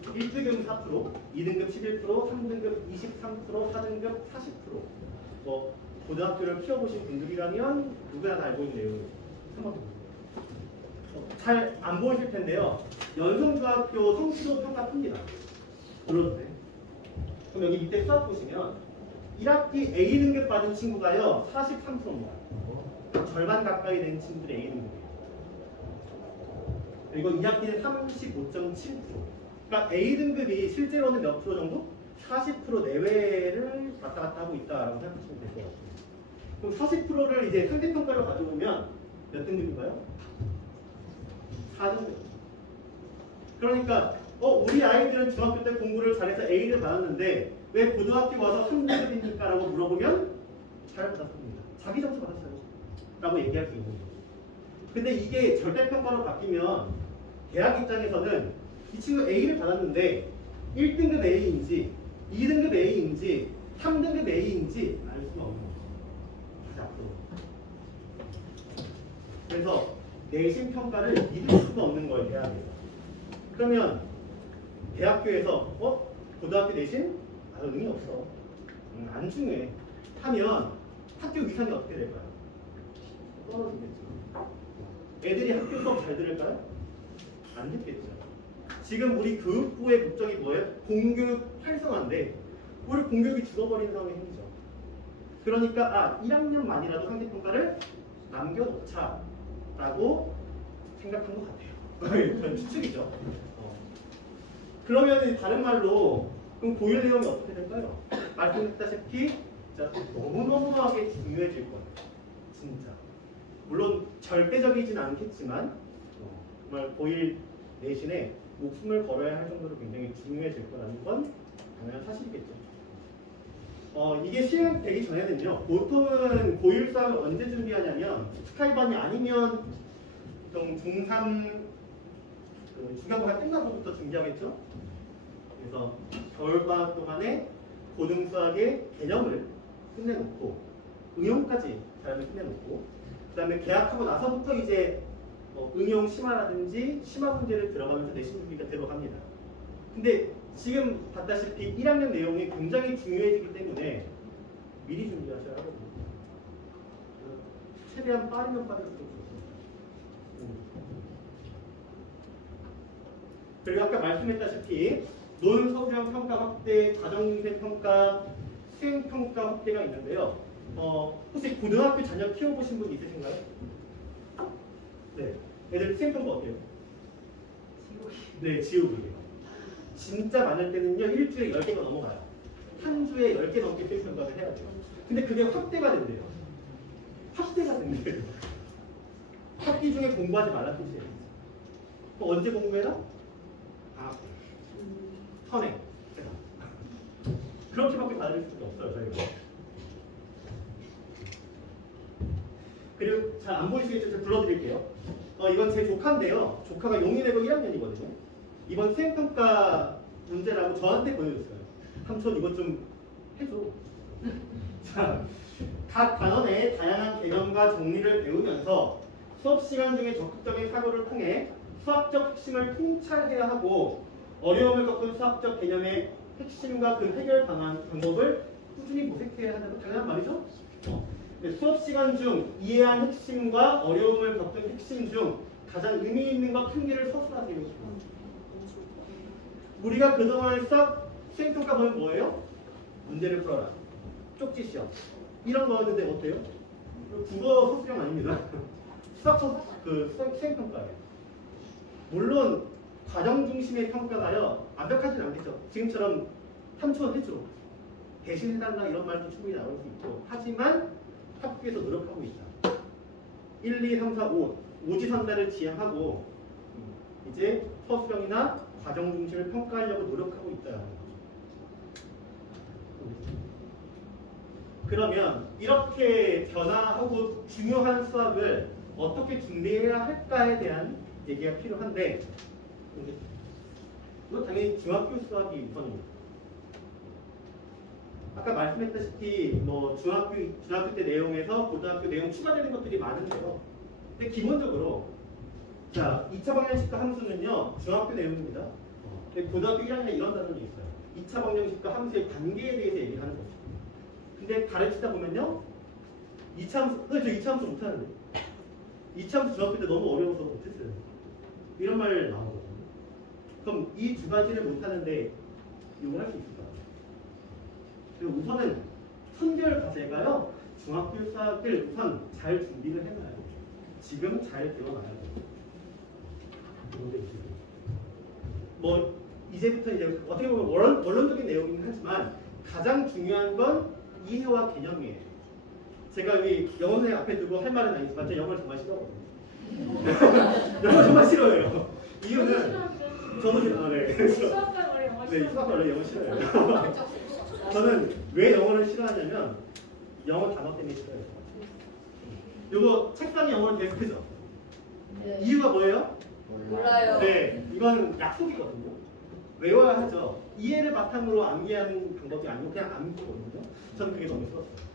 1등급 4%, 2등급 11%, 3등급 23%, 4등급 40%. 뭐 고등학교를 키워보신 분들이라면 누구나 다 알고 있는 내용이에요. 잘 안 보이실 텐데요. 연성중학교 성취도 평가 풉니다. 눌러주세요. 그럼 여기 밑에 수학 보시면 1학기 A등급 받은 친구가요 43%입니다. 절반 가까이 된 친구들이 A등급이에요. 그리고 2학기는 35.7%. 그러니까 A등급이 실제로는 몇 프로 정도? 40% 내외를 왔다 갔다 하고 있다라고 생각하시면 될 것 같아요. 그럼 40%를 이제 상대평가로 가져오면 몇 등급인가요? 4등급. 그러니까 우리 아이들은 중학교 때 공부를 잘해서 A를 받았는데 왜 고등학교 와서 3등급입니까? 라고 물어보면 잘 받았습니다. 자기 점수 받았어요. 라고 얘기할 수 있는 거죠. 근데 이게 절대평가로 바뀌면 대학 입장에서는 이 친구 A를 받았는데 1등급 A인지 2등급 A인지 3등급 A인지 알 수가 없는 거죠. 다시 앞으로. 그래서 내신 평가를 믿을 수가 없는 거예요. 대학에서. 그러면 대학교에서 고등학교 내신? 의미 없어. 안 중요해. 하면 학교 위상이 어떻게 될까요? 떨어지겠죠. 애들이 학교 수업 잘 들을까요? 안 듣겠죠. 지금 우리 교육부의 목적이 뭐예요? 공교육 활성화인데 우리 공교육이 죽어버리는 상황이 생기죠. 그러니까 1학년만이라도 상대평가를 남겨놓자 라고 생각한 것 같아요. 전 추측이죠. 그러면 다른 말로 그럼 고1 내용이 어떻게 될까요? 말씀드렸다시피 진짜 너무너무하게 중요해질 거예요. 진짜. 물론 절대적이진 않겠지만 정말 고1 내신에 목숨을 걸어야 할 정도로 굉장히 중요해질 거라는 건 당연한 사실이겠죠. 이게 시행되기 전에는요. 보통은 고1 수학을 언제 준비하냐면 스카이반이 아니면 보통 중3 중간고사 끝나고부터 준비하겠죠. 그래서 겨울방학 동안에 고등수학의 개념을 끝내놓고 응용까지 잘하면 끝내놓고 그 다음에 개학하고 나서부터 이제 응용 심화라든지 심화 문제를 들어가면서 내신 준비가 들어갑니다. 근데 지금 봤다시피 1학년 내용이 굉장히 중요해지기 때문에 미리 준비하셔야 하거든요. 최대한 빠르면 빠를수록 좋습니다. 그리고 아까 말씀했다시피 논서수형 평가 확대, 과정중심 평가, 수행 평가 확대가 있는데요. 혹시 고등학교 자녀 키워보신 분 있으신가요? 네. 애들 수행 평가 어때요? 네, 지옥이에요. 진짜 많을 때는요, 일주일에 10개가 넘어가요. 한 주에 10개 넘게 수행 평가를 해야 돼요. 근데 그게 확대가 된대요. 확대가 된대요. 학기 중에 공부하지 말란 뜻이에요. 그럼 언제 공부해라? 방학 때. 선행. 그렇게밖에 받을 수가 없어요, 저희가. 그리고 잘 안 보이시겠죠? 제가 불러드릴게요. 이건 제 조카인데요. 조카가 용인외고 1학년이거든요. 이번 수행평가 문제라고 저한테 보내줬어요. 삼촌 이것 좀 해줘. 자, 각 단원의 다양한 개념과 정리를 배우면서 수업 시간 중에 적극적인 사고를 통해 수학적 핵심을 통찰해야 하고 어려움을 겪은 수학적 개념의 핵심과 그 해결 방법을 꾸준히 모색해야 한다는 당연한 말이죠. 수업 시간 중 이해한 핵심과 어려움을 겪은 핵심 중 가장 의미 있는 것 한 개를 서술하세요. 우리가 그동안 수행평가 보면 뭐예요? 문제를 풀어라. 쪽지 시험. 이런 거였는데 어때요? 국어 서술형 아닙니다. 수행평가예요. 물론 과정 중심의 평가가요. 완벽하진 않겠죠. 지금처럼 삼촌 해줘. 대신 해달라 이런 말도 충분히 나올 수 있고 하지만 학교에서 노력하고 있다. 1, 2, 3, 4, 5 오지선다를 지향하고 이제 서술형이나 과정 중심을 평가하려고 노력하고 있다는 거죠. 그러면 이렇게 변화하고 중요한 수학을 어떻게 준비해야 할까에 대한 얘기가 필요한데 이건 당연히 중학교 수학이 우선입니다. 아까 말씀했다시피 뭐 중학교 때 내용에서 고등학교 내용 추가되는 것들이 많은데요. 근데 기본적으로 자 2차 방정식과 함수는요 중학교 내용입니다. 근데 고등학교 1학년에 이런 단원이 있어요. 2차 방정식과 함수의 관계에 대해서 얘기하는 거죠. 근데 가르치다 보면요 2차 함수, 저 2차 함수 못하는데 2차 함수 중학교 때 너무 어려워서 못했어요. 이런 말 나오거든요. 그럼 이 두 가지를 못하는데 이걸 할 수 있을까요? 그리고 우선은 선별 과제가요 중학교 수학을 우선 잘 준비를 해놔요. 지금 잘 배워놔야 돼요. 뭐 이제부터 이제 어떻게 보면 원론적인 내용이긴 하지만 가장 중요한 건 이해와 개념이에요. 제가 여기 영어 선생님 앞에 두고 할 말은 아니지만 제가 영어를 정말 싫어하거든요. 영어 정말 싫어해요. 이유는 저도 싫어해요. 수학과 원래 영어 네, 수학과 원래 영어 싫어해요. 저는 왜 영어를 싫어하냐면 영어 단어 때문에 싫어해요. 이거 책상에 영어로 대표죠. 네. 이유가 뭐예요? 몰라요. 네, 이건 약속이거든요. 외워야 하죠. 이해를 바탕으로 암기하는 방법이 아니고 그냥 암기거든요. 저는 그게 너무 싫었어요.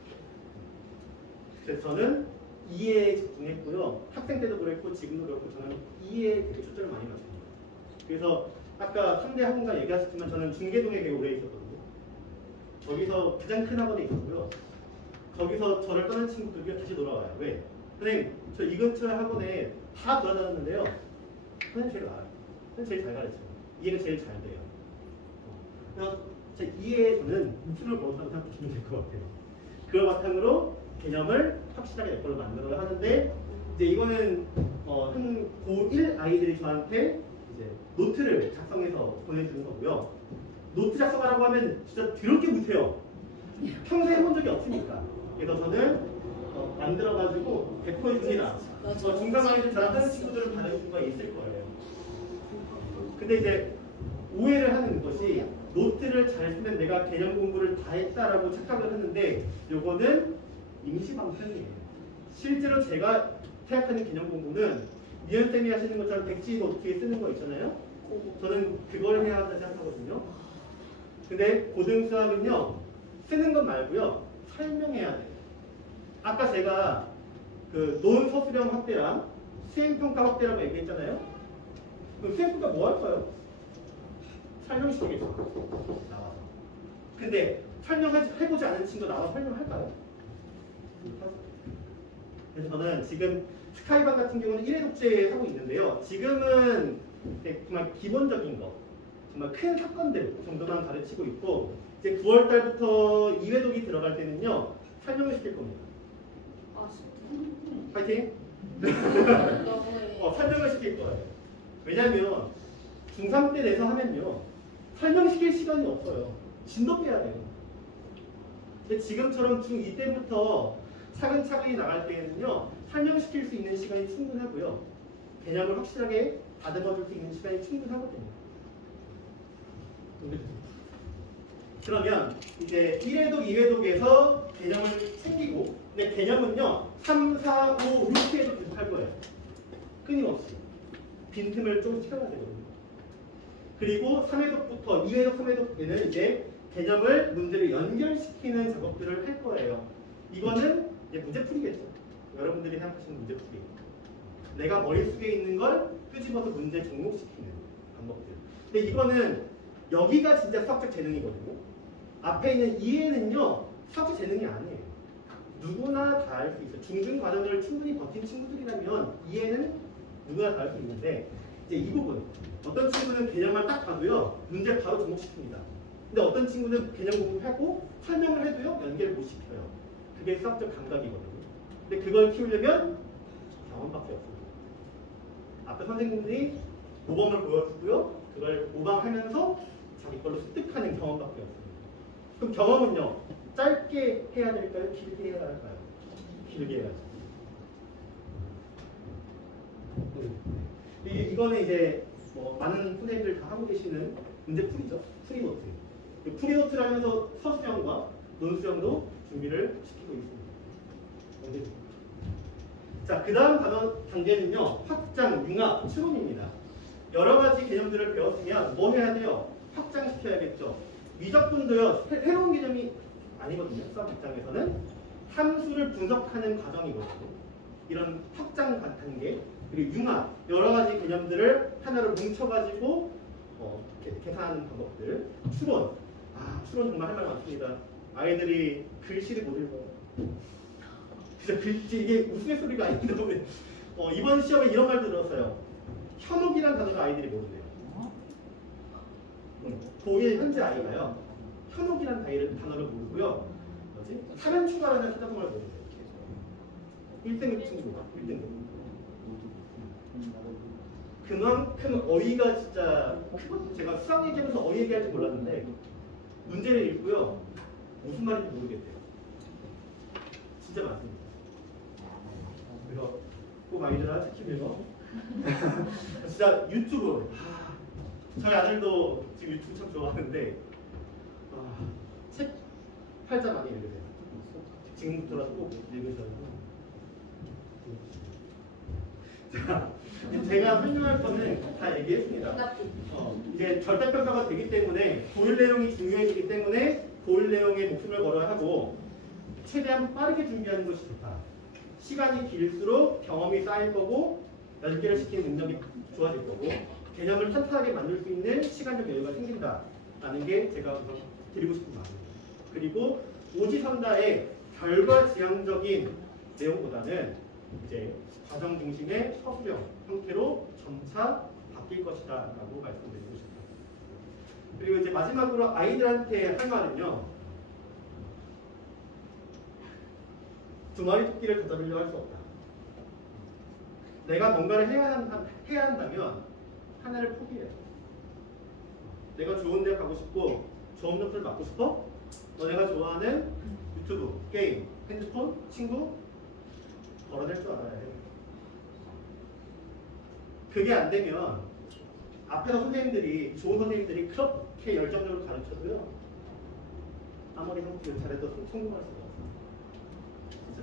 그래서 저는 이해에 집중했고요. 학생 때도 그랬고 지금도 그렇고 저는 이해에 되게 초점을 많이 맞춥니다. 그래서 아까 3대 학원가 얘기하셨지만 저는 중계동에 되게 오래 있었거든요. 저기서 가장 큰 학원에 있었고요. 거기서 저를 떠난 친구들이 다시 돌아와요. 왜? 선생님, 저 이 근처 학원에 다 돌아다녔는데요. 선생님 제일 나아요. 선생님 제일 잘 가르쳐요. 이해가 제일 잘 돼요. 그래서 제 이해에서는 목숨을 걸었다고 생각하시면 될 것 같아요. 그걸 바탕으로 개념을 확실하게 내 걸로 만들어야 하는데 이제 이거는 한 고1 아이들이 저한테 이제 노트를 작성해서 보내주는 거고요. 노트 작성하라고 하면 진짜 더럽게 못해요. 평소에 해본 적이 없으니까. 그래서 저는 만들어가지고 배포해줍니다. 중간만에 저랑 하는 친구들은 다른 친구가 있을 거예요. 근데 이제 오해를 하는 것이 노트를 잘 쓰면 내가 개념 공부를 다 했다라고 착각을 하는데 요거는 임시방편이에요. 실제로 제가 생각하는 개념 공부는 미연쌤이 하시는 것처럼 백지 노트에 쓰는 거 있잖아요. 저는 그걸 해야 한다 생각하거든요. 근데 고등수학은요 쓰는 것 말고요 설명해야 돼요. 아까 제가 그 논서술형 확대랑 수행평가 확대라고 얘기했잖아요. 그럼 수행평가 뭐 할까요? 설명시키겠죠. 나와서. 근데 설명해보지 않은 친구 나와서 설명할까요? 그래서 저는 지금 스카이반 같은 경우는 1회 독재 하고 있는데요. 지금은 정말 기본적인 거, 정말 큰 사건들 정도만 가르치고 있고 이제 9월 달부터 2회 독이 들어갈 때는요 설명을 시킬 겁니다. 아, 진짜? 파이팅! 너무해. 설명을 시킬 거예요. 왜냐면 중3 때 내서 하면요 설명시킬 시간이 없어요. 진도 빼야 돼요. 근데 지금처럼 중2 때부터 차근차근히 나갈 때에는요 설명시킬 수 있는 시간이 충분하고요 개념을 확실하게 다듬어줄 수 있는 시간이 충분하거든요. 그러면 이제 1회독, 2회독에서 개념을 챙기고 근데 개념은요 3, 4, 5, 6회도 계속 할 거예요. 끊임없이 빈틈을 좀 채워야 되거든요. 그리고 3회독부터 2회독, 3회독에는 이제 개념을 문제를 연결시키는 작업들을 할 거예요. 이거는 이제 문제풀이겠죠. 여러분들이 생각하시는 문제풀이. 내가 머릿속에 있는 걸 끄집어서 문제 접목시키는 방법들. 근데 이거는 여기가 진짜 수학적 재능이거든요. 앞에 있는 이해는요 수학적 재능이 아니에요. 누구나 다 할 수 있어요. 중등 과정을 충분히 버틴 친구들이라면 이해는 누구나 다 할 수 있는데 이제 이 부분 어떤 친구는 개념을 딱 봐도요 문제 바로 접목시킵니다. 근데 어떤 친구는 개념 공부하고 설명을 해도요 연결 못 시켜요. 그게 수학적 감각이거든요. 근데 그걸 키우려면 경험밖에 없어요. 앞에 선생님들이 모범을 보여주고요 그걸 모방하면서 자기 걸로 습득하는 경험밖에 없어요. 그럼 경험은요 짧게 해야 될까요? 길게 해야 할까요? 길게 해야죠. 이거는 이제 뭐 많은 선생님들 다 하고 계시는 문제풀이죠. 프리노트. 프리노트를 하면서 서수형과 논수형도 준비를 시키고 있습니다. 자, 그 다음 단계는요. 확장, 융합, 추론입니다. 여러 가지 개념들을 배웠으면 뭐 해야 돼요? 확장시켜야겠죠. 미적분도요. 새로운 개념이 아니거든요. 수학 입장에서는 함수를 분석하는 과정이거든요. 이런 확장 단계 그리고 융합 여러 가지 개념들을 하나로 뭉쳐가지고 계산하는 방법들. 추론. 추론 정말 할 말 많습니다. 아이들이 글씨를 못 읽어요. 진짜 글씨 이게 우스갯소리가 아닌데 이번 시험에 이런 말 들었어요. 현혹이란 단어를 아이들이 모르네요. 고1 현재 아이가요. 현혹이란 단어를 모르고요. 뭐지? 사면 추가라는 사자성어를 모르세요. 1등급 친구가 1등급. 그만큼 어휘가 진짜 제가 수학 얘기하면서 어휘 얘기할 줄 몰랐는데 문제를 읽고요. 무슨 말인지 모르겠대요. 진짜 많습니다. 그래서 꼭 아이들아 책임져서 진짜 유튜브 저희 아들도 지금 유튜브 참 좋아하는데 책 팔자 많이 읽으세요. 지금부터라도 꼭 읽으셔야 돼요. 자, 제가 설명할 거는 다 얘기했습니다. 이제 절대평가가 되기 때문에 고일 내용이 중요해지기 때문에 고일 내용에 목숨을 걸어야 하고 최대한 빠르게 준비하는 것이 좋다. 시간이 길수록 경험이 쌓일 거고 연결을 시키는 능력이 좋아질 거고 개념을 탄탄하게 만들 수 있는 시간적 여유가 생긴다라는 게 제가 드리고 싶은 말입니다. 그리고 오지선다의 결과지향적인 내용보다는 이제 과정 중심의 서술형 형태로 점차 바뀔 것이다 라고 말씀드리고 싶습니다. 그리고 이제 마지막으로 아이들한테 할 말은요. 두 마리 토끼를 가져들려 할 수 없다. 내가 뭔가를 해야 한다면 하나를 포기해요. 내가 좋은 데 가고 싶고 좋은 점수를 맞고 싶어? 너네가 좋아하는 유튜브, 게임, 핸드폰, 친구 걸어낼 줄 알아야 해. 그게 안 되면 앞에서 선생님들이 좋은 선생님들이 그렇게 열정적으로 가르쳐도요 아무리 성격을 잘해도 성공할 수가 없어요. 진짜.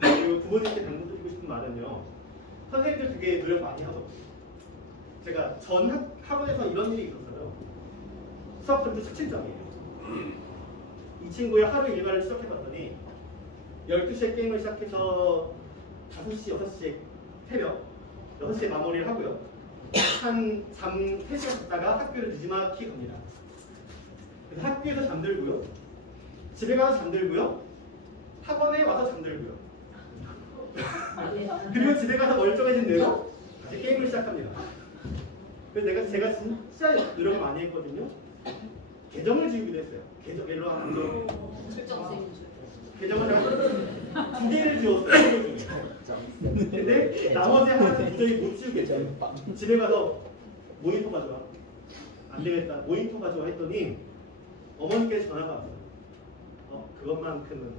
그리고 부모님께 당부드리고 싶은 말은요. 선생님들 되게 노력 많이 하거든요. 제가 전 학원에서 이런 일이 있었어요. 수학 점수 17점이에요. 이 친구의 하루 일과를 시작해봤더니 12시에 게임을 시작해서 5시, 6시에 새벽 6시에 마무리를 하고요. 한 잠 3시간 잤다가 학교를 늦지막히 갑니다. 그래서 학교에서 잠들고요. 집에 가서 잠들고요. 학원에 와서 잠들고요. 그리고 집에 가서 멀쩡해진 대로 다시 게임을 시작합니다. 그래서 제가 진짜 노력을 많이 했거든요. 계정을 지우기도 했어요. 계정으로 하는 계정을 제가 2개를 지웠어요. 근데 나머지 하나는 도저히 못 지우겠어요. 집에 가서 모니터 가져와. 안 되겠다. 모니터 가져와 했더니 어머니께서 전화가 왔어요. 그것만큼은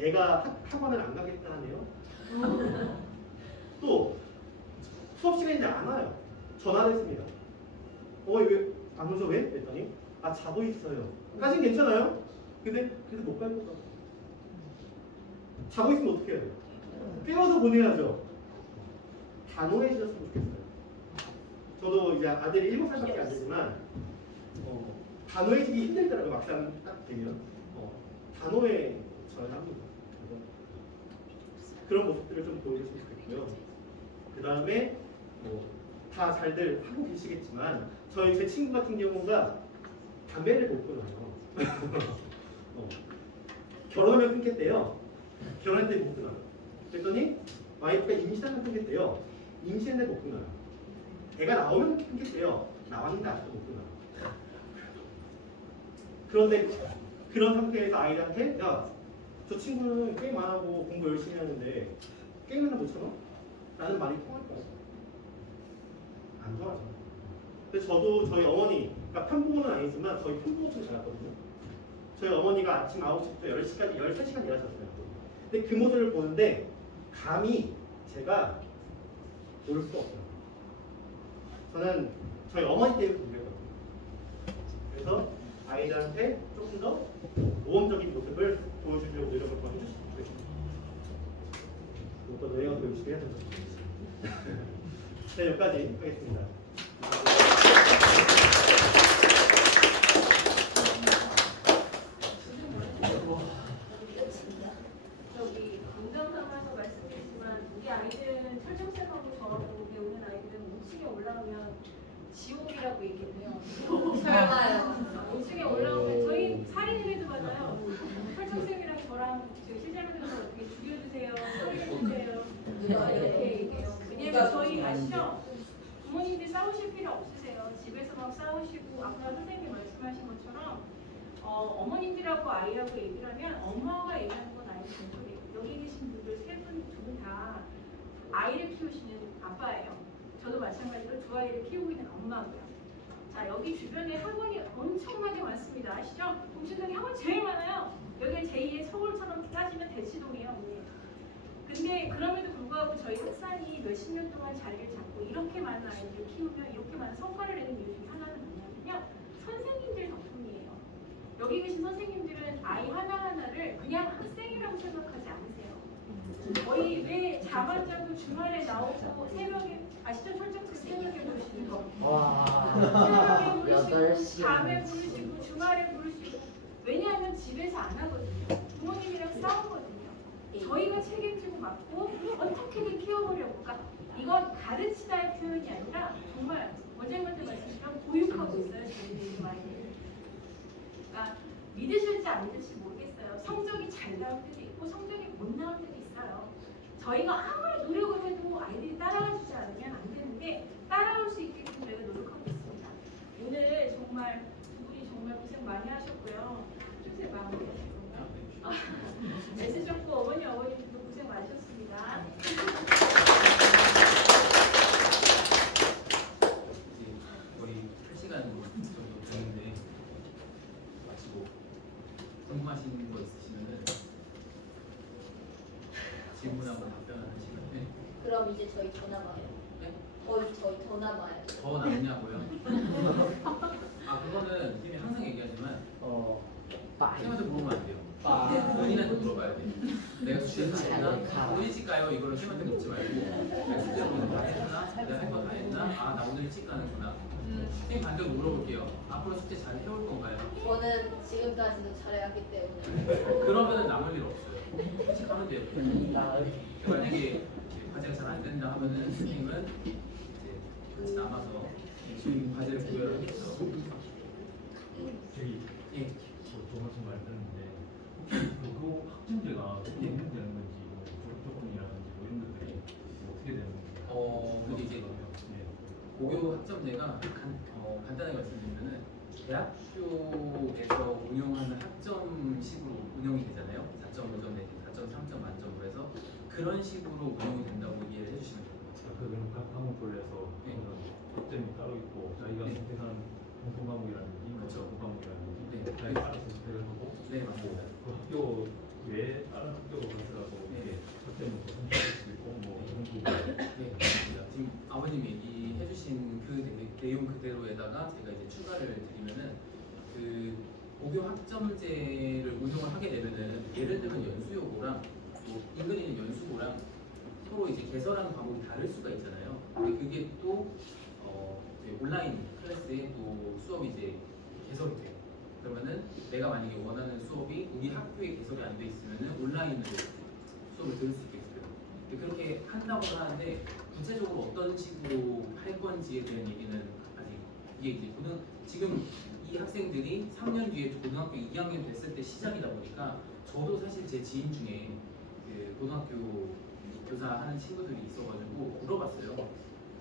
애가 학원을 안 가겠다 하네요. 또 수업 시간인데 안 와요. 전화를 했습니다. 왜 안 오죠? 왜? 그랬더니 자고 있어요. 까진 괜찮아요? 근데 그래도 못 갈 거다. 자고 있으면 어떻게 해야 돼요? 깨워서 보내야죠. 단호해지셨으면 좋겠어요. 저도 이제 아들이 7살밖에 안 되지만 단호해지기 힘들더라고요. 막상 딱 되면 단호해져야 합니다. 그런 모습들을 좀 보여주시면 좋겠고요. 그 다음에 다 잘들 하고 계시겠지만 제 친구 같은 경우가 담배를 못 끊어요. 결혼하면 끊겠대요. 결혼할 때 못 끊어요. 그랬더니 와이프가 임신하면 끊겠대요. 임신했는데 못 끊어요. 애가 나오면 끊겠대요. 나왔는데 아직도 못 끊어요. 그런데 그런 상태에서 아이한테 저 친구는 게임 안 하고 공부 열심히 하는데 게임 하나 못 참아? 라는 말이 통할까요? 안 통하죠. 근데 저도 저희 어머니, 그러니까 편부모는 아니지만 저희 편부모처럼 자랐거든요. 저희 어머니가 아침 9시부터 10시까지 13시간 일하셨어요. 근데 그 모습을 보는데 감히 제가 올 수 없어요. 저는 저희 어머니 때문에 공부했거든요. 그래서 아이들한테 조금 더 모범적인 모습을 보여주려고 노력을 더 해주시면 좋겠습니다. 또 노래가 더 열심히 해야 되죠. 네, 여기까지 하겠습니다. 운전상에서 말씀드리지만 우리 아이들은 철저쌤하고 저하고 배우는 아이들은 5층에 올라오면 지옥이라고 얘기해요. 설마요. 5층에 올라오면 저희 살인을 해도 맞아요. 철저쌤이랑 저랑 지금 실제로 어떻게 죽여주세요, 살려주세요 이렇게 얘기해요. 왜냐면 저희 아시죠? 부모님들 싸우실 필요 없으세요. 집에서 막 싸우시고 아까 선생님이 말씀하신 것처럼 어머님들하고 아이하고 얘기를 하면 엄마가 얘기하는 건 아이의 전소리예요. 여기 계신 분들 세 분, 두 분 다 아이를 키우시는 아빠예요. 저도 마찬가지로 두 아이를 키우고 있는 엄마고요. 자, 여기 주변에 학원이 엄청나게 많습니다. 아시죠? 동시동에 학원 제일 많아요. 여기 제2의 서울처럼 따지면 대치동이에요. 언니. 근데 그럼에도 불구하고 저희 학산이 몇십 년 동안 자리를 잡고 이렇게 많은 아이들을 키우면 이렇게 많은 성과를 내는 이유 중에 하나는 뭐냐면요. 선생님들 덕분이에요. 여기 계신 선생님들은 아이 하나하나를 그냥 학생이라고 생각하지 않으세요. 거의 왜 잠 안 자고 주말에 나오고 새벽에 아시죠? 철저히 새벽에 부르시는 거. 새벽에 부르시고 밤에 부르시고 주말에 부르시고 왜냐하면 집에서 안 하거든요. 부모님이랑 싸우거든요. 저희가 책임지고 맡고 어떻게든 키워보려고. 그러니까 이건 가르치다의 표현이 아니라 정말 원장님한테 말씀드리면 보육하고 있어요. 저희들이 많이. 그러니까 믿으실지 안 믿으실지 모르겠어요. 성적이 잘 나올 때도 있고 성적이 못 나올 때도 있어요. 저희가 아무리 노력을 해도 아이들이 따라가주지 않으면 안 되는데 따라올 수 있게끔 저희가 노력하고 있습니다. 오늘 정말 두 분이 정말 고생 많이 하셨고요. 좀 마무리 하시고요. 애쓰 좋고 어머님들도 고생 많으셨습니다. 궁금하신 거 있으시면은 질문하고 답변하는 시간에 그럼 이제 저희 전화 봐요. 네? 저희 전화 봐요. 더 남냐고요? 아 그거는 선생님이 항상 얘기하지만 선생님한테 물어보면 안 돼요. 본인한테 물어봐야 돼. 내가 숙제 다 했나? 오늘 일찍 가요? 이거를 선생님한테 묻지 말고 내가 숙제 오늘 다 했나? 내가 할 거 다 했나? 아 나 오늘 일찍 가는구나. 선생님 반대로 물어볼게요. 앞으로 숙제 잘 해올 건가요? 저는 지금까지도 잘해왔기 때문에. 그러면은 남을 일 없어요. 일찍 하면 돼요. 만약에 과제가 잘 안 된다 하면은 선생님은 이제 같이 남아서 과제를 구별하겠죠. 저희 예. 조금씩 말했는데 그 학점제가 진행되는 건지 뭐 졸업 조건이라든지 뭐 이런 것들이 어떻게 되는 건지. 근데 이제 네. 고교 학점제가 간단하게 말씀드리면은 대학교에서 운영하는 학점식으로 운영이 되잖아요. 4.5점 내지 4.3점 만점으로 해서 그런 식으로 운영이 된다고 이해를 해주시면 돼요. 그럼 각 과목별에서 네. 학점이 따로 있고 자기가 네. 선택한 공통 과목이라든지 그렇죠. 공통 과목이라든지 네. 자기 알아서 선택을 하고 네 맞습니다. 그 학교 외에 다른 학교로 가서라도 이렇게 학점을 더 선택할 수 있고 뭐 이런 부분. 네, 맞습니다. 지금 아버님이 얘기해주신 그 내용 그대로에다가 제가 이제 추가를 드리면은 그 고교 학점제를 운영을 하게 되면은 예를 들면 연수요고랑 또 인근에 있는 연수고랑 서로 이제 개설하는 과목이 다를 수가 있잖아요. 근데 그게 또 이제 온라인 클래스에 또 수업이 이제 개설이 돼요. 그러면은 내가 만약에 원하는 수업이 우리 학교에 개설이 안 돼 있으면은 온라인으로 수업을 들을 수 있게 돼요. 근데 그렇게 한다고 하는데 구체적으로 어떤 식으로 할 건지에 대한 얘기는 아직 이게 이제 지금 이 학생들이 3년 뒤에 고등학교 2학년 됐을 때 시작이다 보니까 저도 사실 제 지인 중에 그 고등학교 교사하는 친구들이 있어가지고 물어봤어요.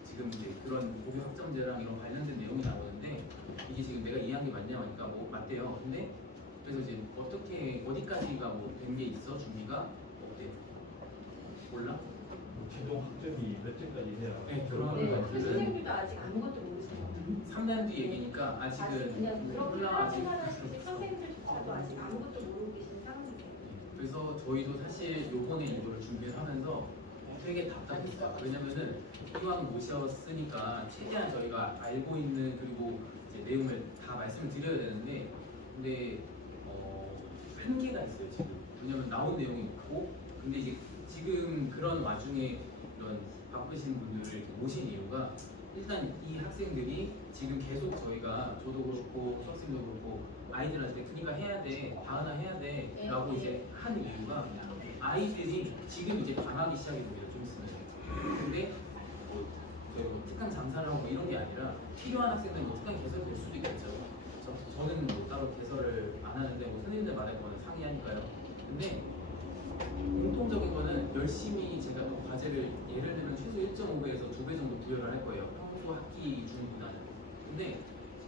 지금 이제 그런 고교 학점제랑 이런 관련된 내용이 나오는데 이게 지금 내가 이해한 게 맞냐 하니까 뭐 맞대요. 근데 그래서 이제 어떻게 어디까지가 뭐 된 게 있어 준비가 어때? 몰라? 최종 학점이 몇 점까지 돼야 네, 그런 네, 것들은 선생님도 아직 아무것도 모르세요. 3년 뒤 얘기니까 아직 아직은 그냥 그렇게 몰라 아직. 생각하시지 선생님들조차도 아직 아무것도 모르고 계시는 상황이에요. 그래서 저희도 사실 요번에 이거를 준비를 하면서 되게 답답했어요. 왜냐면은 이왕 모셨으니까 최대한 저희가 알고 있는 그리고 이제 내용을 다 말씀을 드려야 되는데 근데 한계가 있어요 지금. 왜냐면 나온 내용이 있고 근데 이제 지금 그런 와중에 이런 바쁘신 분들을 모신 이유가 일단 이 학생들이 지금 계속 저희가 저도 그렇고 수학생도 그렇고 아이들한테 그니까 해야 돼 다은아 해야 돼 라고 이제 한 이유가 아이들이 지금 이제 방학이 시작이 됩니다. 좀 있으면. 근데 뭐 특강 장사를 하고 이런 게 아니라 필요한 학생들은 뭐 특강이 개설될 수도 있겠죠. 저는 뭐 따로 개설을 안 하는데 뭐 선생님들 말할 거는 상의하니까요. 근데 공통적인 거는 열심히 제가 또 과제를 예를 들면 최소 1.5배에서 2배 정도 부여를 할 거예요. 평소 학기 중보다는. 근데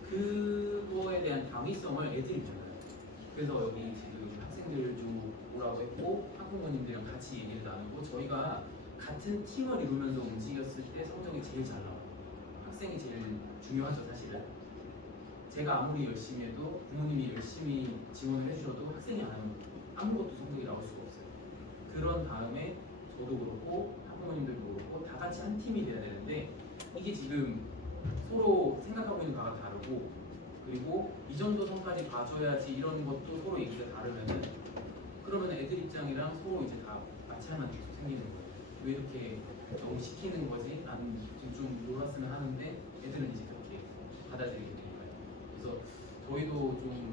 그거에 대한 당위성을 애들이 몰라요. 그래서 여기 지금 학생들도 오라고 했고 학부모님들이랑 같이 얘기를 나누고 저희가 같은 팀을 이루면서 움직였을 때 성적이 제일 잘 나와요. 학생이 제일 중요하죠 사실은. 제가 아무리 열심히 해도 부모님이 열심히 지원을 해주셔도 학생이 안 하면 아무것도 성적이 나올 수가 없어요. 그런 다음에 저도 그렇고 학부모님들도 그렇고 다 같이 한 팀이 돼야 되는데 이게 지금 서로 생각하고 있는 바가 다르고 그리고 이 정도 선까지 봐줘야지 이런 것도 서로 얘기가 다르면은 그러면 애들 입장이랑 서로 이제 다 마찰만 계속 생기는 거예요. 왜 이렇게 너무 시키는 거지? 나는 지금 좀 놀았으면 하는데 애들은 이제 그렇게 받아들이게 되니까요. 그래서 저희도 좀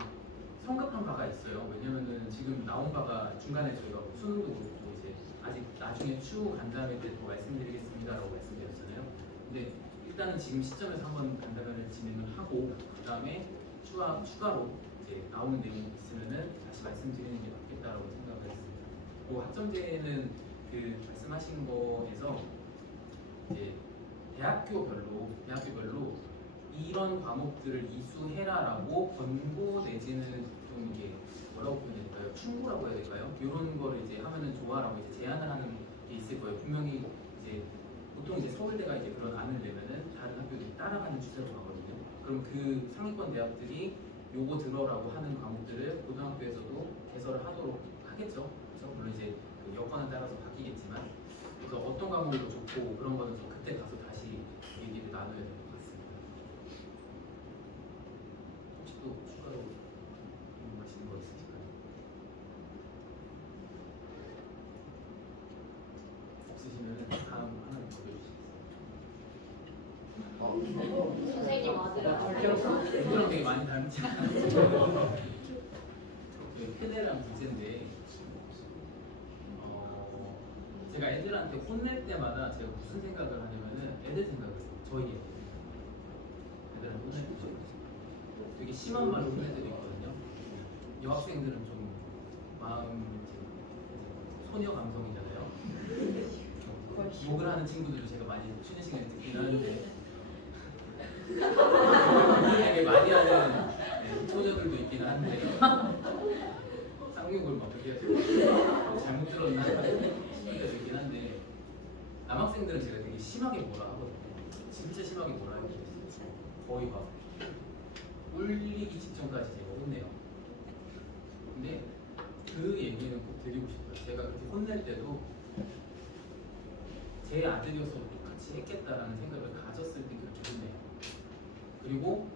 성급한 바가 있어요. 왜냐면은 지금 나온 바가 중간에 저희가 수능도 그렇고 이제 아직 나중에 추후 간담회 때 더 말씀드리겠습니다라고 말씀드렸잖아요. 근데 일단은 지금 시점에서 한번 간담회를 진행을 하고 그 다음에 추가로 이제 나오는 내용이 있으면은 다시 말씀드리는 게 맞겠다라고 생각을 했습니다. 그 학점제는 그 말씀하신 거에서 이제 대학교별로 이런 과목들을 이수해라라고 권고 내지는 좀 이게 뭐라고 표현해야 될까요? 충고라고 해야 될까요? 이런 거를 이제 하면은 좋아라고 이제 제안을 하는 게 있을 거예요. 분명히 이제 보통 이제 서울대가 이제 그런 안을 내면은 다른 학교들이 따라가는 추세로 가거든요. 그럼 그 상위권 대학들이 요거 들어라고 하는 과목들을 고등학교에서도 개설을 하도록 하겠죠. 그렇죠? 물론 이제 그 여건에 따라서 바뀌겠지만 그래서 어떤 과목이 더 좋고 그런 거는 좀 그때 가서 다시 얘기를 나눠야 될 것 같습니다. 혹시 또 추가로 궁금하신 거 있으실까요? 없으시면 다음 하나 더 해주시겠어요? 선생님 아들. 애들랑 되게 많이 닮지 않아요? 패대랑 문제인데 제가 애들한테 혼낼 때마다 제가 무슨 생각을 하냐면은 애들 생각을 해요. 저희 애들한테 혼낼 때 되게 심한 말로 혼낼 때도 있거든요. 여학생들은 좀 마음 소녀 감성이잖아요. 욕을 하는 친구들도 제가 많이 쉬는 시간에 듣긴 하는데 되게 많이 하는 소녀들도 있긴 한데 쌍욕을 막 그렇게 해서 잘못 들었나 싶을 때도 있긴 한데 남학생들은 제가 되게 심하게 뭐라 하거든요. 진짜 심하게 뭐라 해요. 거의 막 울리기 직전까지 제가 혼내요. 근데 그 얘기는 꼭 드리고 싶어요. 제가 그렇게 혼낼 때도 제 아들이었어도 똑같이 했겠다라는 생각을 가졌을 때 그렇게 혼내요. 그리고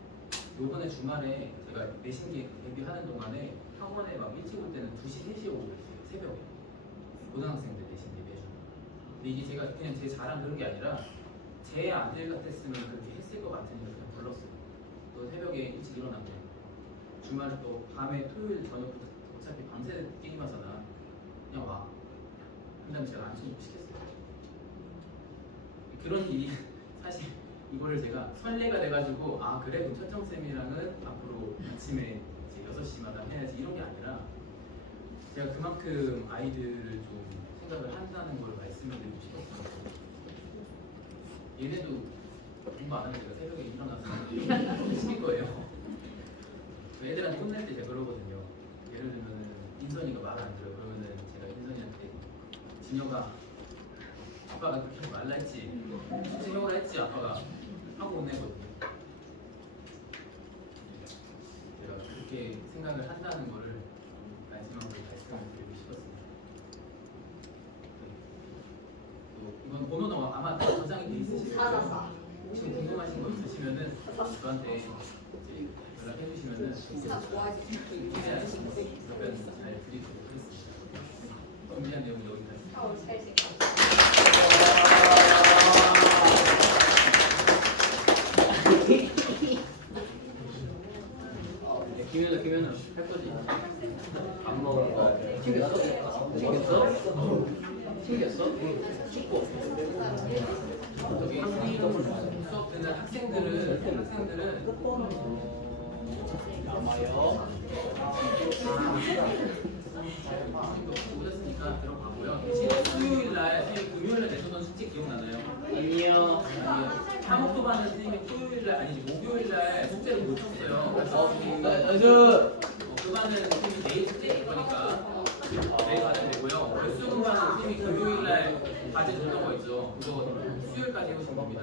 요번에 주말에 제가 내신 대비하는 동안에 학원에 막 일찍 올 때는 2시, 3시에 오고 그랬어요. 새벽에. 고등학생들 내신 대비해주는. 근데 이게 제가 그냥 제 자랑 그런 게 아니라 제 아들 같았으면 그렇게 했을 것 같으니까 그냥 불렀어요. 또 새벽에 일찍 일어나고 주말에 또 밤에 토요일 저녁부터 어차피 밤새 게임하잖아. 그냥 와. 그 다음에 제가 안심 시켰어요. 그런 일이 사실 이거를 제가 설레가 돼가지고 아 그래 그럼 천정쌤이랑은 앞으로 아침에 이제 6시마다 해야지 이런 게 아니라 제가 그만큼 아이들을 좀 생각을 한다는 걸 말씀을 드리고 싶었어요. 얘네도 공부 안 하면 제가 새벽에 일어나서 시킬 거예요. 애들한테 혼낼 때 제가 그러거든요. 예를 들면은 인선이가 말을 안 들어요. 그러면은 제가 인선이한테 진혁아 아빠가 그렇게 하지 말라 했지 숙제 해오라 했지 아빠가 하고 혼내거든요. 제가 그렇게 생각을 한다는 거를 마지막으로 말씀을 드리고 싶었습니다. 또 이건 번호는 아마 다 저장이 돼 있으실 거예요. 혹시 궁금하신 거 있으시면은 저한테 이제 연락해 주시면은 최대한 답변 잘 드리도록 하겠습니다. 준비한 내용 여기까지. 김현우 할 거지? 안 먹을 거. 튕겼어? 튕겼어? 튕겼어? 저기 수업 듣는 학생들은 남아요. 오셨으니까 들어가고요. 대신에 수요일날 금요일날 내셨던 숙제 기억나나요? 아니요. 사목도 받는 선생님이 토요일날 아니지 목요일날 숙제를 못 쳤어요. 그래서 그 반은 선생님이 내일 숙제 줄 거니까 내일 받으면 되고요. 월수금 반은 선생님이 금요일날 과제 줬던 거 있죠. 그거 수요일까지 해오신 겁니다.